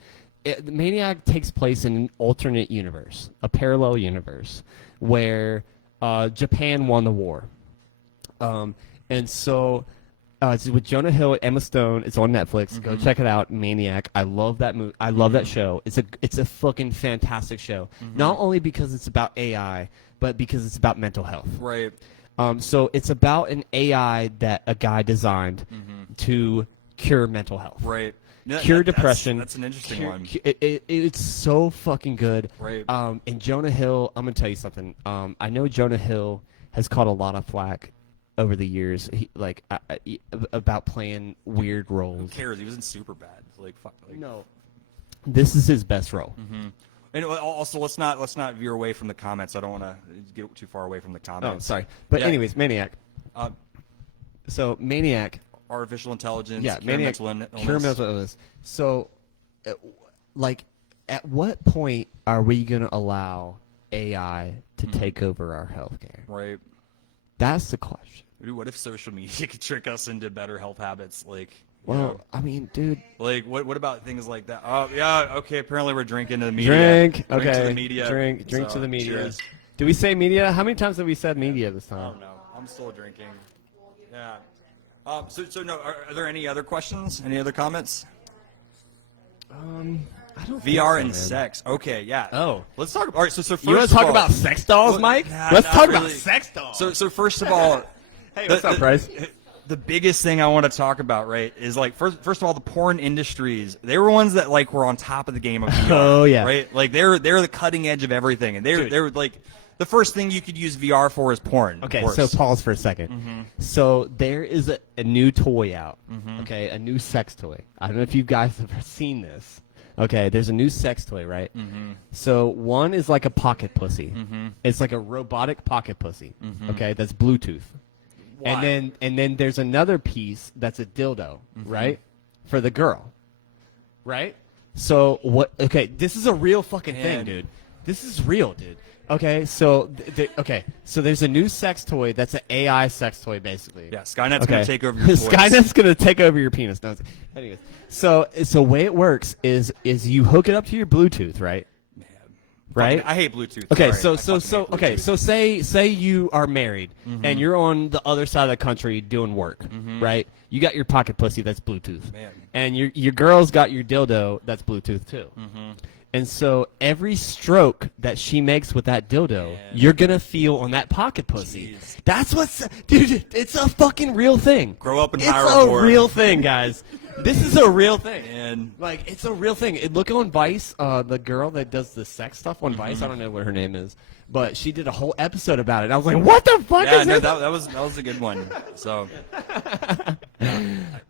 Maniac takes place in an alternate universe, a parallel universe where Japan won the war. And so it's with Jonah Hill and Emma Stone. It's on Netflix. Go check it out, Maniac. I love that movie. I love that show. It's a fucking fantastic show. Not only because it's about AI, but because it's about mental health. Right. So it's about an AI that a guy designed to cure mental health. Right. No, Cure that's- depression. That's an interesting one. It's so fucking good. Right. And Jonah Hill, I'm gonna tell you something. I know Jonah Hill has caught a lot of flack over the years, about playing weird Who roles. cares? He was in Superbad. Like fuck. Like, No, this is his best role. And also, let's not veer away from the comments. I don't want to get too far away from the Oh, comments. sorry. But Yeah. anyways, Maniac. Uh, So Maniac. artificial intelligence. Yeah, cure Maniac. mental illness. Cure mental illness. So, at what point are we gonna allow AI to take over our healthcare? Right. That's the question. Dude, what if social media could trick us into better health habits? Like, Well, I mean, dude. Like, what about things like that? Oh, yeah, okay, apparently we're drinking to the media. Drink. Drink Okay. to the media. Drink So, to the media. cheers. Do we say media? How many times have we said media this I time? don't know. I'm still drinking. Yeah. So no, are there any other questions? Any other comments? I don't. VR think and so, man. sex. Okay, yeah. Oh. Let's talk. All right. So first You want of to talk all- about sex dolls, Well, Mike? nah, Let's not talk about really. sex dolls. So first of all, hey, what's up, Bryce? the biggest thing I want to talk about, right, is like first of all, the porn industries. They were ones that like were on top of the game of VR. Oh, yeah. Right. Like they're the cutting edge of everything, and Dude. they're like the first thing you could use VR for is porn. Okay, of course. so pause for a 2nd. So there is a new toy out. Okay, a new sex toy. I don't know if you guys have seen this. Okay, there's a new sex toy, right? So one is like a pocket pussy. It's like a robotic pocket pussy. Okay, that's Bluetooth. Why? And then there's another piece that's a dildo, right? For the girl. Right? So what okay, this is a real fucking thing, Man. dude. This is real, dude. Okay, so so there's a new sex toy that's an AI sex toy, basically. Yeah, Skynet's gonna take over your toys. Skynet's gonna take over your penis. No, anyways, so the way it works is you hook it up to your Bluetooth, right? Right. I hate Bluetooth. Okay, Sorry. so I fucking hate okay, Bluetooth. so say you are married and you're on the other side of the country doing work, right? You got your pocket pussy that's Bluetooth, Man. and your girl's got your dildo that's Bluetooth too. And so every stroke that she makes with that dildo, you're gonna feel on that pocket pussy. Jeez. That's what's, dude. It's a fucking real thing. Grow up and It's hire a a whore. real thing, guys. This is a real thing. And Like, it's a real thing. Look on Vice, the girl that does the sex stuff on Vice, I don't know what her name is, but she did a whole episode about it. I was like, what the fuck yeah, is no, this? that was a good one. So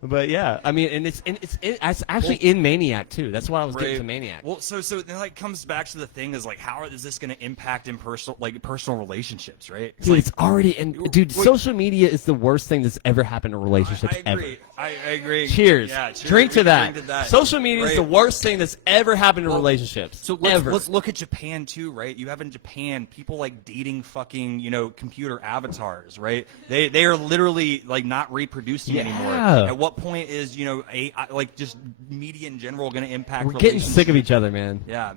But yeah, I mean, and it's actually in Maniac too. That's why I was getting Right. to Maniac. Well, so then like comes back to the thing is like how is this going to impact in personal relationships, right? It's Dude, like, it's already in. Dude, Wait. social media is the worst thing that's ever happened in relationships I agree. ever. I agree. Cheers. Yeah, cheers. Drink to We that. drink to that. Social media is Right. the worst thing that's ever happened in relationships. So ever. let's look at Japan too, right? You have in Japan people like dating fucking computer avatars, right? They are literally like not reproducing Yeah. anymore. At what point is like just media in general going to impact? We're getting sick of each other, man. Yeah.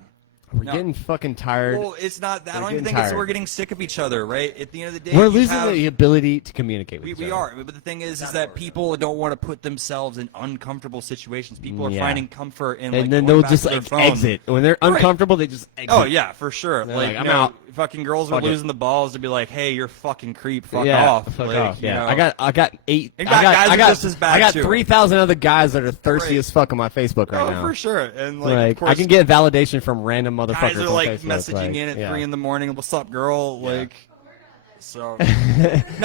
We're No. getting fucking tired. Well, it's not that. I We're don't even getting think it's tired. we're getting sick of each other, right? At the end of the day, We're you losing have- the ability to communicate with each We other. are, but the thing is that people don't want to put themselves in uncomfortable situations. People are Yeah. finding comfort in, And like, then going they'll back just to their like phone. exit when they're Right. uncomfortable. They just exit. Oh yeah, for sure. They're Like, like, I'm you know, out. fucking girls are Fuck it. losing the balls to be like, "Hey, you're fucking creep. Fuck yeah, off." Fuck Like, off. you Yeah, know. I got eight. And I got, guys I are got, just as bad, I got too. 3,000 other guys that are thirsty Right. as fuck on my Facebook right Oh, now. for sure. And like, of Like, course, I can get validation from random motherfuckers guys are on like Facebook. messaging like, in at yeah. 3 in the morning. What's up, girl? Like, so no.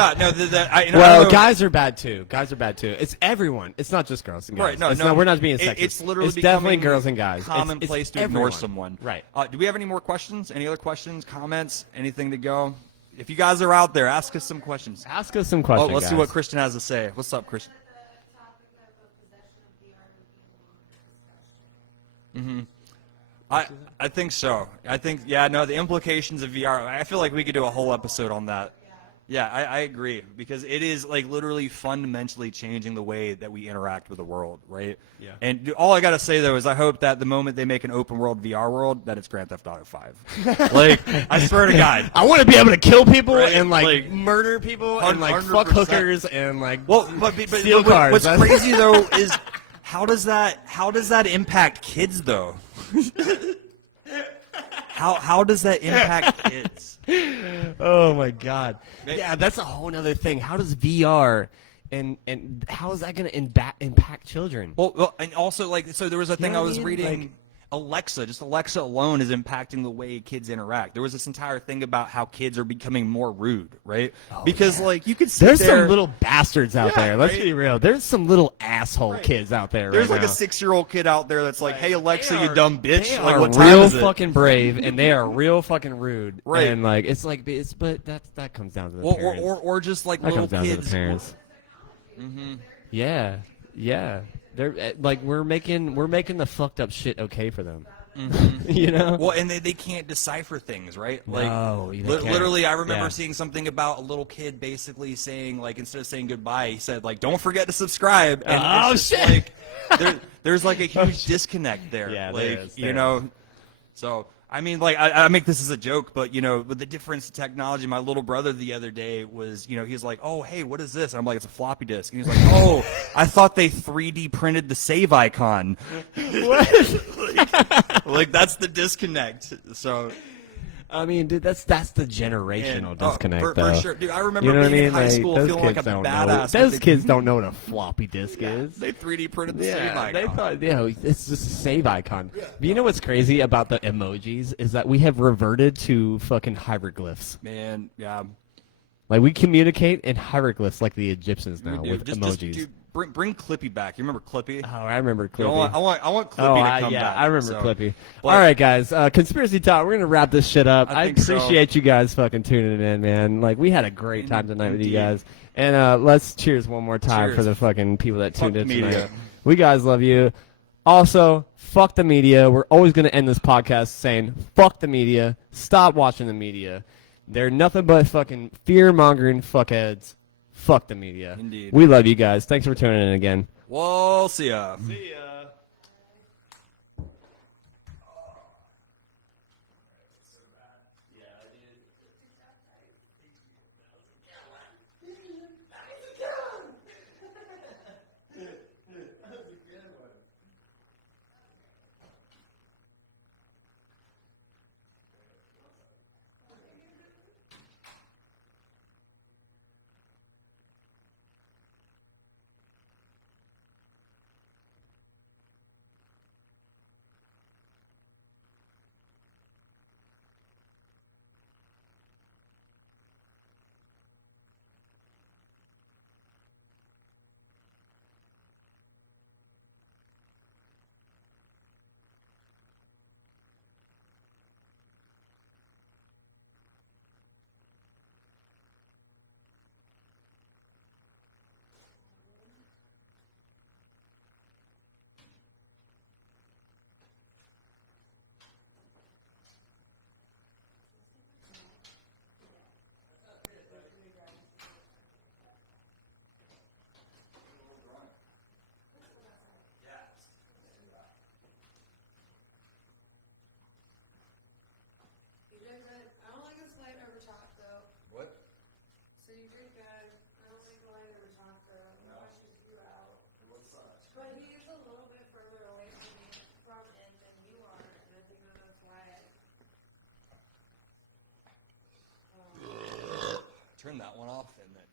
I Well, don't know. guys are bad too. Guys are bad too. It's everyone. It's not just girls and guys. Right, no, It's no, not- we're not being it- sexist. It's literally it's definitely becoming girls and guys. Commonplace to everyone. ignore someone. Right. Do we have any more questions? Any other questions, comments, anything to go? If you guys are out there, ask us some questions. Ask us some Oh, questions. let's see guys. what Christian has to say. What's up, Christian? I think so. I think the implications of VR. I feel like we could do a whole episode on that. Yeah, I agree because it is like literally fundamentally changing the way that we interact with the world, right? Yeah. And all I gotta say though is I hope that the moment they make an open world VR world, that it's Grand Theft Auto 5. Like I swear to God. I want to be able to kill people Right, and like, like, mur people and like 100%. fuck hookers and like Well, but steal cars. What's That's- crazy though is how does that impact kids though? How does that impact kids? Oh my god. Yeah, that's a whole nother thing. How does VR and how is that going to impact children? Well, and also like so there was a thing know I what I was mean? reading. Like- Alexa alone is impacting the way kids interact. There was this entire thing about how kids are becoming more rude, right? Because like you could sit There's there, some little bastards out Yeah, there. Let's right? be real. There's some little asshole kids out there there's right like now. a 6-year-old kid out there that's like, "Hey Alexa, They you are- dumb bitch!" They Like are what time real is it? fucking brave, and they are real fucking rude. Right. And like it's like but that comes down to the Well, parents. or just like that little comes down to kids. the parents. Yeah. They're like we're making the fucked up shit okay for them. You know? Well, and they can't decipher things, right? Like, No, they can't. literally, I remember Yeah. seeing something about a little kid basically saying, like, instead of saying goodbye, he said, like, don't forget to subscribe. And Oh, it's just shit. like, there's like a huge disconnect there. Yeah, like, there is, you there know, so. I mean, like, I make this as a joke, but, you know, with the difference in technology, my little brother the other day was, you know, he's like, oh, hey, what is this? And I'm like, it's a floppy disk. And he's like, oh, I thought they 3D printed the save icon. What? Like, that's the disconnect. So, I mean, dude, that's the generational and, disconnect, for though. sure. Dude, I remember You know what I being mean? in high Like, school those feeling like a kids don't know. badass. Those kids don't know what a floppy disk is. They 3D printed the save Yeah, icon. they thought, you know, it's just a save icon. But you know what's crazy about the emojis is that we have reverted to fucking hieroglyphs. Man, yeah. Like, we communicate in hieroglyphs like the Egyptians now Dude, with just, emojis. dude, bring Clippy back. You remember Clippy? Oh, I remember You know, Clippy. I want Clippy to come yeah, back. I remember so. Clippy. But- All right, guys, Conspiracy Talk, we're going to wrap this shit up. I I think so. appreciate you guys fucking tuning in, man. Like, we had a great time tonight with you Indeed. guys. And let's cheers one more time Cheers. for the fucking people that Fuck tuned in media. tonight. We guys love you. Also, fuck the media. We're always going to end this podcast saying, fuck the media. Stop watching the media. They're nothing but fucking fear-mongering fuckheads. Fuck the media. Indeed. We love you guys. Thanks for tuning in again. We'll see ya. See ya. You did good. I don't like this light over top though. What? So you did good. I don't like the light over top though. No. I pushes you out. But he is a little bit further away from it than you are, and I think that's why. Turn that one off and then.